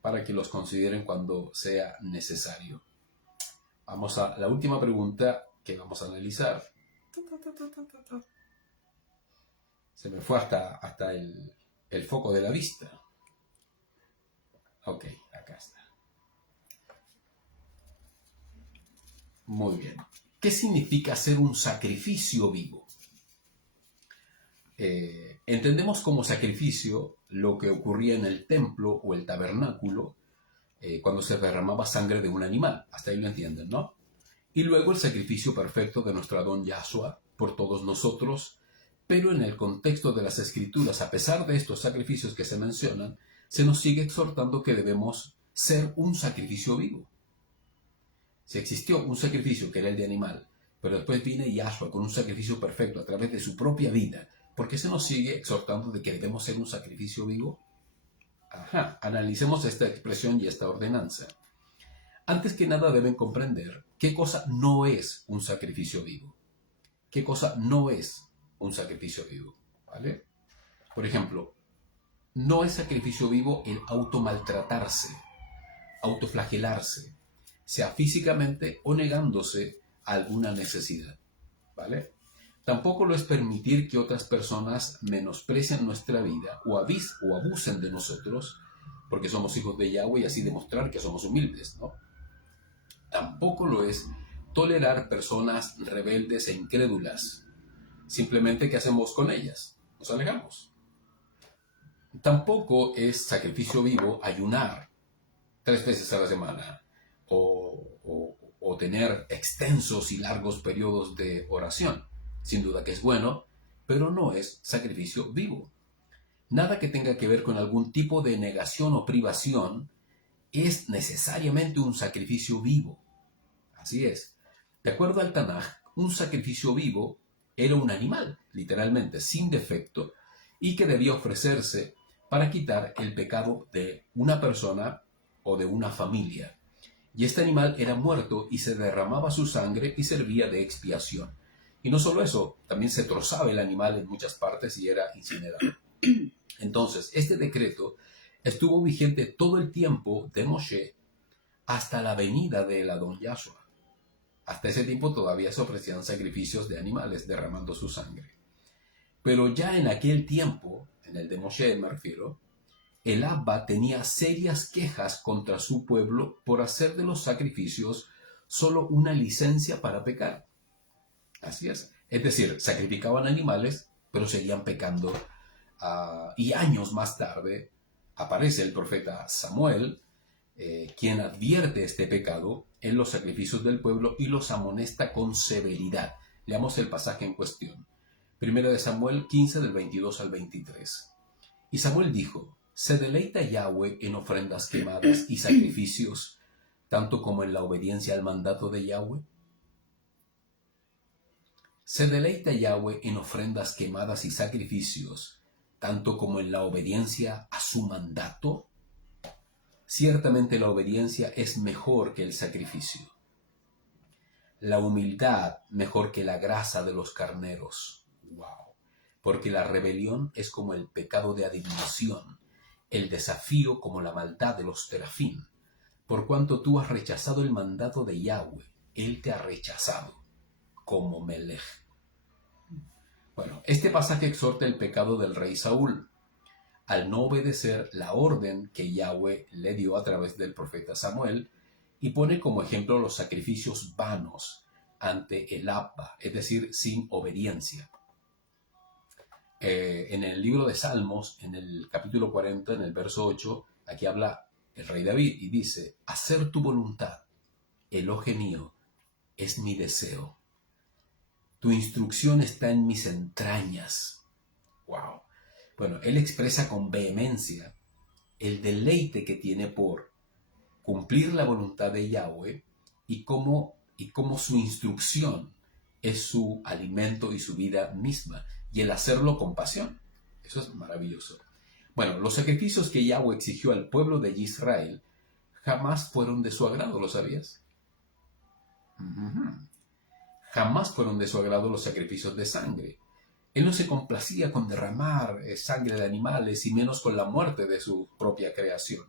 Para que los consideren cuando sea necesario. Vamos a la última pregunta que vamos a analizar. Se me fue hasta el foco de la vista. Ok, acá está. Muy bien. ¿Qué significa ser un sacrificio vivo? Entendemos como sacrificio lo que ocurría en el templo o el tabernáculo cuando se derramaba sangre de un animal. Hasta ahí lo entienden, ¿no? Y luego el sacrificio perfecto de nuestro Adón Yahshua por todos nosotros, pero en el contexto de las Escrituras, a pesar de estos sacrificios que se mencionan, se nos sigue exhortando que debemos ser un sacrificio vivo. Si existió un sacrificio que era el de animal, pero después viene Yahshua con un sacrificio perfecto a través de su propia vida, ¿por qué se nos sigue exhortando de que debemos ser un sacrificio vivo? Analicemos esta expresión y esta ordenanza. Antes que nada deben comprender qué cosa no es un sacrificio vivo. ¿Qué cosa no es un sacrificio vivo? ¿Vale? Por ejemplo, no es sacrificio vivo el automaltratarse, autoflagelarse, sea físicamente o negándose a alguna necesidad, ¿vale? Tampoco lo es permitir que otras personas menosprecien nuestra vida o abusen de nosotros porque somos hijos de Yahweh y así demostrar que somos humildes, ¿no? Tampoco lo es tolerar personas rebeldes e incrédulas. Simplemente, ¿qué hacemos con ellas? Nos alejamos. Tampoco es sacrificio vivo ayunar 3 veces a la semana o tener extensos y largos periodos de oración. Sin duda que es bueno, pero no es sacrificio vivo. Nada que tenga que ver con algún tipo de negación o privación es necesariamente un sacrificio vivo. Así es. De acuerdo al Tanaj, un sacrificio vivo era un animal, literalmente, sin defecto, y que debía ofrecerse para quitar el pecado de una persona o de una familia. Y este animal era muerto y se derramaba su sangre y servía de expiación. Y no solo eso, también se trozaba el animal en muchas partes y era incinerado. Entonces, este decreto estuvo vigente todo el tiempo de Moshe hasta la venida del Adón Yahshua. Hasta ese tiempo todavía se ofrecían sacrificios de animales derramando su sangre. Pero ya en aquel tiempo, en el de Moshe me refiero, el Abba tenía serias quejas contra su pueblo por hacer de los sacrificios solo una licencia para pecar. Así es. Es decir, sacrificaban animales, pero seguían pecando. Y años más tarde aparece el profeta Samuel, quien advierte este pecado en los sacrificios del pueblo y los amonesta con severidad. Leamos el pasaje en cuestión. Primera de Samuel 15, del 22 al 23. Y Samuel dijo: ¿se deleita Yahweh en ofrendas quemadas y sacrificios, tanto como en la obediencia al mandato de Yahweh? ¿Se deleita Yahweh en ofrendas quemadas y sacrificios, tanto como en la obediencia a su mandato? Ciertamente la obediencia es mejor que el sacrificio, la humildad mejor que la grasa de los carneros. ¡Wow! Porque la rebelión es como el pecado de adivinación, el desafío como la maldad de los terafín. Por cuanto tú has rechazado el mandato de Yahweh, Él te ha rechazado como Melech. Bueno, este pasaje exhorta el pecado del rey Saúl al no obedecer la orden que Yahweh le dio a través del profeta Samuel, y pone como ejemplo los sacrificios vanos ante el Abba, es decir, sin obediencia. En el libro de Salmos, en el capítulo 40, en el verso 8, aquí habla el rey David y dice: hacer tu voluntad, Elohe mío, es mi deseo. Tu instrucción está en mis entrañas. ¡Wow! Bueno, él expresa con vehemencia el deleite que tiene por cumplir la voluntad de Yahweh y cómo su instrucción es su alimento y su vida misma, y el hacerlo con pasión. Eso es maravilloso. Bueno, los sacrificios que Yahweh exigió al pueblo de Israel jamás fueron de su agrado, ¿lo sabías? Jamás fueron de su agrado los sacrificios de sangre. Él no se complacía con derramar sangre de animales, y menos con la muerte de su propia creación,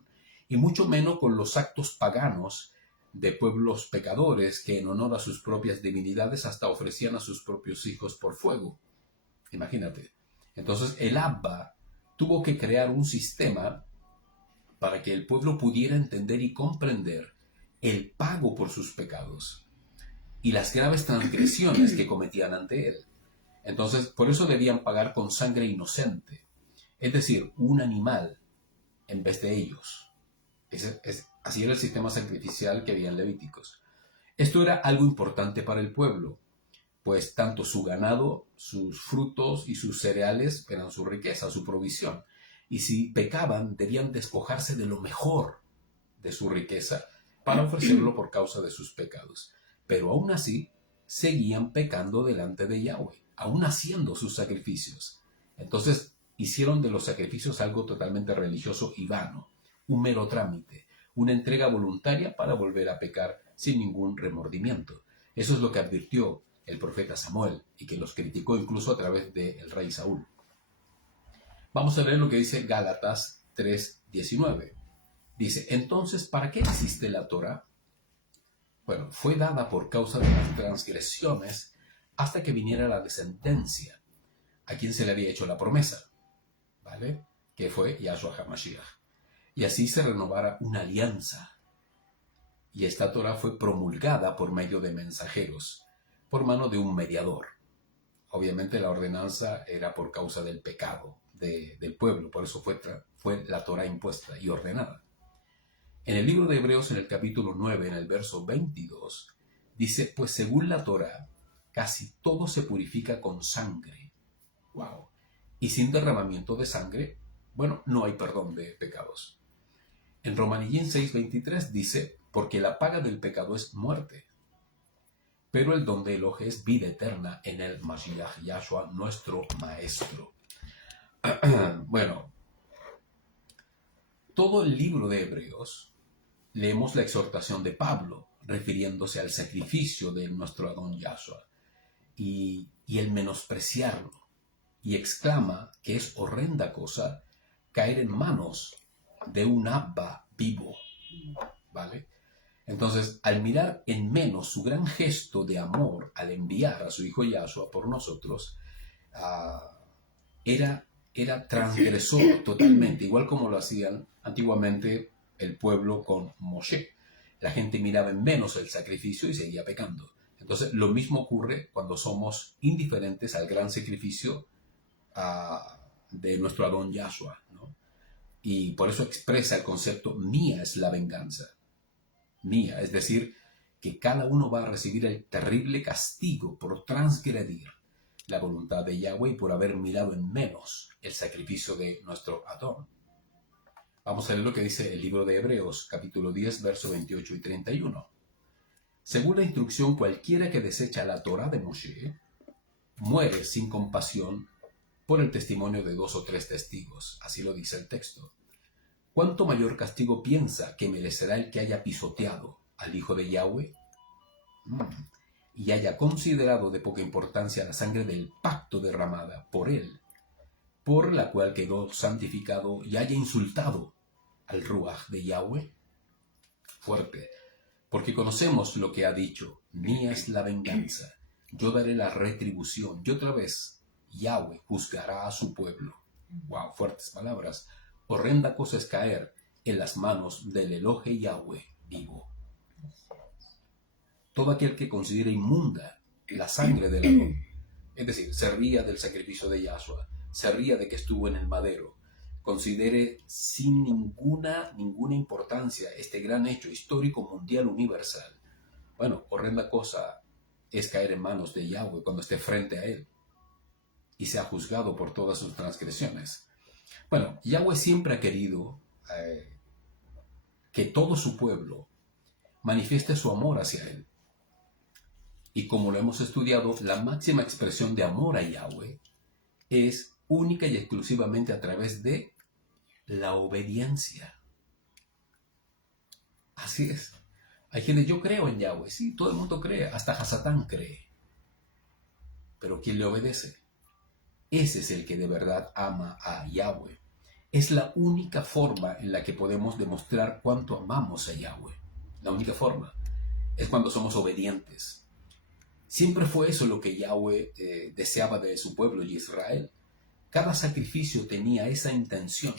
y mucho menos con los actos paganos de pueblos pecadores que en honor a sus propias divinidades hasta ofrecían a sus propios hijos por fuego. Imagínate. Entonces el Abba tuvo que crear un sistema para que el pueblo pudiera entender y comprender el pago por sus pecados y las graves transgresiones que cometían ante él. Entonces, por eso debían pagar con sangre inocente, es decir, un animal en vez de ellos. Así era el sistema sacrificial que había en Levíticos. Esto era algo importante para el pueblo, pues tanto su ganado, sus frutos y sus cereales eran su riqueza, su provisión. Y si pecaban, debían despojarse de lo mejor de su riqueza para ofrecerlo por causa de sus pecados. Pero aún así, seguían pecando delante de Yahweh, aún haciendo sus sacrificios. Entonces, hicieron de los sacrificios algo totalmente religioso y vano, un mero trámite, una entrega voluntaria para volver a pecar sin ningún remordimiento. Eso es lo que advirtió el profeta Samuel, y que los criticó incluso a través del rey Saúl. Vamos a leer lo que dice Gálatas 3:19. Dice: entonces, ¿para qué existe la Torá? Bueno, fue dada por causa de las transgresiones hasta que viniera la descendencia, a quien se le había hecho la promesa, ¿vale? Que fue Yahshua HaMashiach. Y así se renovara una alianza. Y esta Torá fue promulgada por medio de mensajeros, por mano de un mediador. Obviamente la ordenanza era por causa del pecado del pueblo, por eso fue la Torá impuesta y ordenada. En el libro de Hebreos, en el capítulo 9, en el verso 22, dice: pues según la Torá, casi todo se purifica con sangre. ¡Wow! Y sin derramamiento de sangre, bueno, no hay perdón de pecados. En Romanillín 6:23 dice: porque la paga del pecado es muerte, pero el don de Elohe es vida eterna en el Mashiach Yahshua, nuestro Maestro. Bueno, todo el libro de Hebreos leemos la exhortación de Pablo, refiriéndose al sacrificio de nuestro Adón Yahshua, y el menospreciarlo, y exclama que es horrenda cosa caer en manos de un Abba vivo, ¿vale? Entonces, al mirar en menos su gran gesto de amor al enviar a su hijo Yahshua por nosotros, era transgresor totalmente, igual como lo hacían antiguamente el pueblo con Moshe. La gente miraba en menos el sacrificio y seguía pecando. Entonces, lo mismo ocurre cuando somos indiferentes al gran sacrificio de nuestro Adón Yahshua, ¿no? Y por eso expresa el concepto mía es la venganza. Mía, es decir, que cada uno va a recibir el terrible castigo por transgredir la voluntad de Yahweh y por haber mirado en menos el sacrificio de nuestro Adón. Vamos a ver lo que dice el libro de Hebreos, capítulo 10, versos 28 y 31. Según la instrucción, cualquiera que desecha la Torá de Moshe muere sin compasión por el testimonio de 2 o 3 testigos. Así lo dice el texto. ¿Cuánto mayor castigo piensa que merecerá el que haya pisoteado al Hijo de Yahweh? Y haya considerado de poca importancia la sangre del pacto derramada por él, por la cual quedó santificado, y haya insultado al Ruach de Yahweh. Fuerte, porque conocemos lo que ha dicho, mía es la venganza, yo daré la retribución, y otra vez Yahweh juzgará a su pueblo. Wow, fuertes palabras. Horrenda cosa es caer en las manos del Elohe Yahweh vivo. Todo aquel que considera inmunda la sangre del Adón, es decir, se ría del sacrificio de Yahshua, se ría de que estuvo en el madero, considere sin ninguna importancia este gran hecho histórico mundial universal. Bueno, horrenda cosa es caer en manos de Yahweh cuando esté frente a él y sea juzgado por todas sus transgresiones. Bueno, Yahweh siempre ha querido que todo su pueblo manifieste su amor hacia él. Y como lo hemos estudiado, la máxima expresión de amor a Yahweh es única y exclusivamente a través de la obediencia. Así es. Hay gente, yo creo en Yahweh, sí, todo el mundo cree, hasta Hasatán cree. Pero ¿quién le obedece? Ese es el que de verdad ama a Yahweh. Es la única forma en la que podemos demostrar cuánto amamos a Yahweh. La única forma es cuando somos obedientes. Siempre fue eso lo que Yahweh deseaba de su pueblo y Israel. Cada sacrificio tenía esa intención.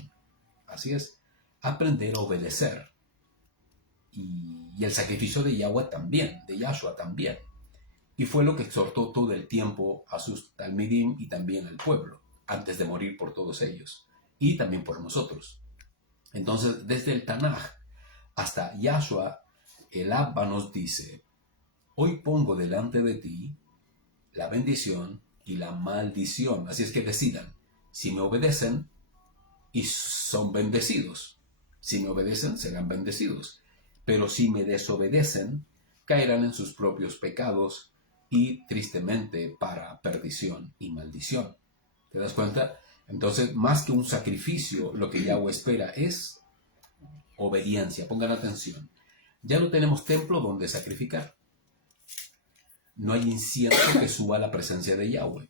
Así es, aprender a obedecer. Y el sacrificio de Yahweh también, de Yahshua también. Y fue lo que exhortó todo el tiempo a sus talmidim y también al pueblo, antes de morir por todos ellos, y también por nosotros. Entonces, desde el Tanaj hasta Yahshua, el Abba nos dice, hoy pongo delante de ti la bendición y la maldición. Así es que decidan, si me obedecen, y son bendecidos. Si me obedecen, serán bendecidos. Pero si me desobedecen, caerán en sus propios pecados y tristemente para perdición y maldición. ¿Te das cuenta? Entonces, más que un sacrificio, lo que Yahweh espera es obediencia. Pongan atención. Ya no tenemos templo donde sacrificar. No hay incienso que suba a la presencia de Yahweh.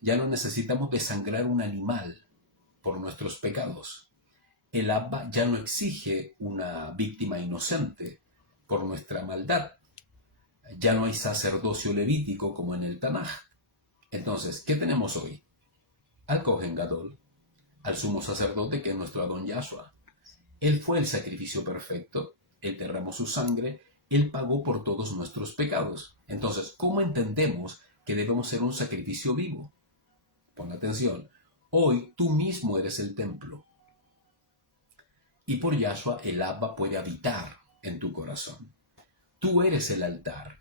Ya no necesitamos desangrar un animal por nuestros pecados. El Abba ya no exige una víctima inocente por nuestra maldad. Ya no hay sacerdocio levítico como en el Tanaj. Entonces, ¿qué tenemos hoy? Al Kohen Gadol, al sumo sacerdote que es nuestro Adón Yahshua. Él fue el sacrificio perfecto, él derramó su sangre, él pagó por todos nuestros pecados. Entonces, ¿cómo entendemos que debemos ser un sacrificio vivo? Pon atención, hoy tú mismo eres el templo. Y por Yahshua el Abba puede habitar en tu corazón. Tú eres el altar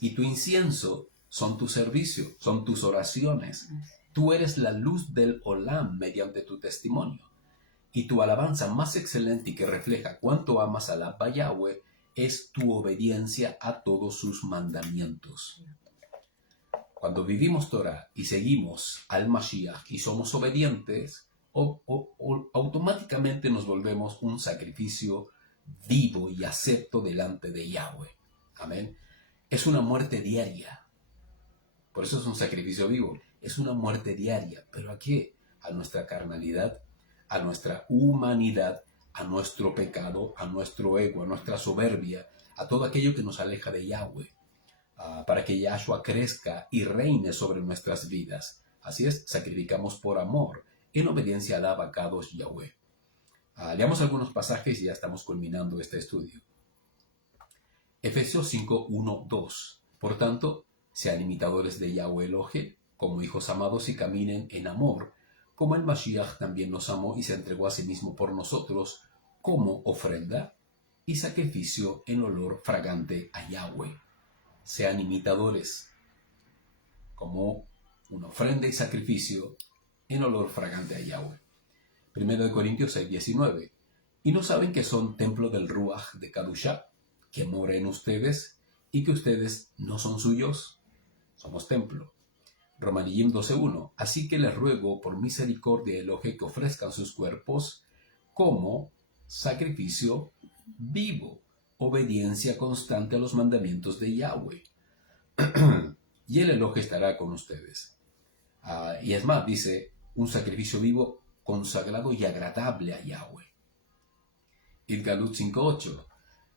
y tu incienso son tu servicio, son tus oraciones. Tú eres la luz del Olam mediante tu testimonio. Y tu alabanza más excelente y que refleja cuánto amas al Abba Yahweh es tu obediencia a todos sus mandamientos. Cuando vivimos Torah y seguimos al Mashiach y somos obedientes, automáticamente nos volvemos un sacrificio vivo y acepto delante de Yahweh. Amén. Es una muerte diaria. Por eso es un sacrificio vivo. Es una muerte diaria. ¿Pero a qué? A nuestra carnalidad, a nuestra humanidad, a nuestro pecado, a nuestro ego, a nuestra soberbia, a todo aquello que nos aleja de Yahweh, para que Yahshua crezca y reine sobre nuestras vidas. Así es, sacrificamos por amor, en obediencia al Abacados Yahweh. Leamos algunos pasajes y ya estamos culminando este estudio. Efesios 5, 1, 2. Por tanto, sean imitadores de Yahweh Elohim, como hijos amados, y caminen en amor, como el Mashiach también nos amó y se entregó a sí mismo por nosotros, como ofrenda y sacrificio en olor fragante a Yahweh. Sean imitadores, como una ofrenda y sacrificio en olor fragante a Yahweh. 1 Corintios 6, 19. ¿Y no saben que son templo del Ruach de Kadushá, que mora en ustedes, y que ustedes no son suyos? Somos templo. Romanillim 12:1. Así que les ruego por misericordia Elohim que ofrezcan sus cuerpos como sacrificio vivo, obediencia constante a los mandamientos de Yahweh. Y el Elohim estará con ustedes. Y es más, dice, un sacrificio vivo, consagrado y agradable a Yahweh. Idgalut 5:8.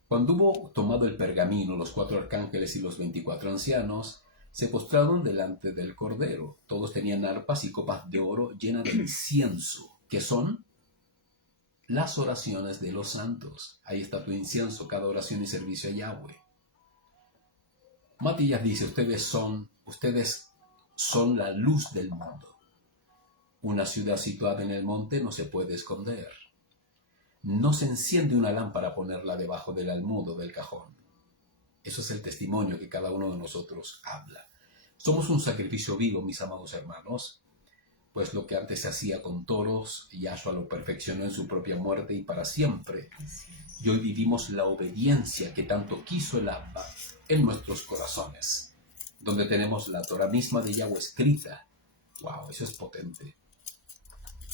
Cuando hubo tomado el pergamino, los 4 arcángeles y los 24 ancianos se postraron delante del Cordero. Todos tenían arpas y copas de oro llenas de incienso, que son las oraciones de los santos. Ahí está tu incienso, cada oración y servicio a Yahweh. Matías dice, ustedes son la luz del mundo. Una ciudad situada en el monte no se puede esconder. No se enciende una lámpara a ponerla debajo del almud o del cajón. Eso es el testimonio que cada uno de nosotros habla. Somos un sacrificio vivo, mis amados hermanos, pues lo que antes se hacía con toros, Yahshua lo perfeccionó en su propia muerte y para siempre. Y hoy vivimos la obediencia que tanto quiso el Abba en nuestros corazones, donde tenemos la Torah misma de Yahweh escrita. ¡Wow! Eso es potente.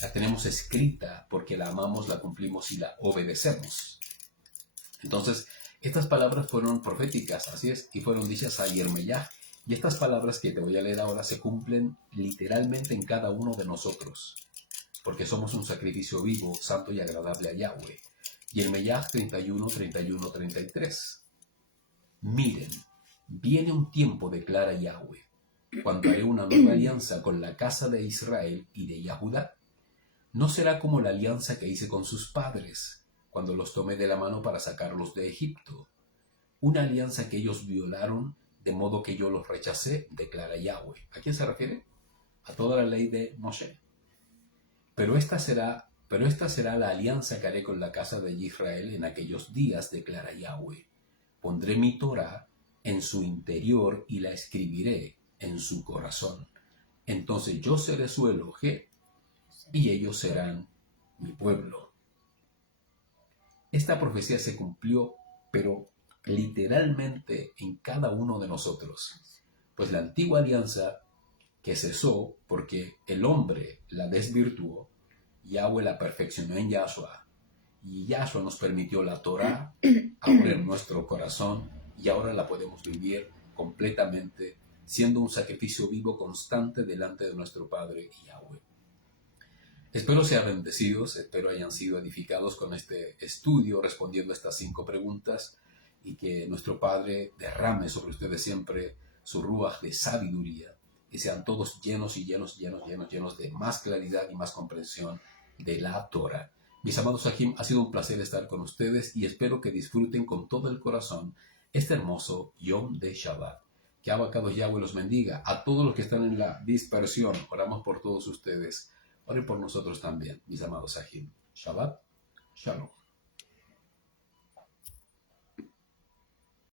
La tenemos escrita porque la amamos, la cumplimos y la obedecemos. Entonces, estas palabras fueron proféticas, así es, y fueron dichas a Yermeyah. Y estas palabras que te voy a leer ahora se cumplen literalmente en cada uno de nosotros, porque somos un sacrificio vivo, santo y agradable a Yahweh. Yermeyah 31, 31, 33. Miren, viene un tiempo, declara Yahweh, cuando haré una nueva alianza con la casa de Israel y de Yahudá. No será como la alianza que hice con sus padres, cuando los tomé de la mano para sacarlos de Egipto. Una alianza que ellos violaron, de modo que yo los rechacé, declara Yahweh. ¿A quién se refiere? A toda la ley de Moshe. Pero esta será la alianza que haré con la casa de Israel en aquellos días, declara Yahweh. Pondré mi Torah en su interior y la escribiré en su corazón. Entonces yo seré su Elohim y ellos serán mi pueblo. Esta profecía se cumplió, pero literalmente en cada uno de nosotros. Pues la antigua alianza que cesó porque el hombre la desvirtuó, Yahweh la perfeccionó en Yahshua. Y Yahshua nos permitió la Torah ahora en nuestro corazón y ahora la podemos vivir completamente, siendo un sacrificio vivo constante delante de nuestro Padre Yahweh. Espero sean bendecidos, espero hayan sido edificados con este estudio respondiendo a estas 5 preguntas y que nuestro Padre derrame sobre ustedes siempre su ruaj de sabiduría y sean todos llenos y llenos de más claridad y más comprensión de la Torah. Mis amados Sahim, ha sido un placer estar con ustedes y espero que disfruten con todo el corazón este hermoso Yom de Shabbat. Que Abacados Yahweh los bendiga. A todos los que están en la dispersión, oramos por todos ustedes. Oren por nosotros también, mis amados Sahim. Shabbat Shalom.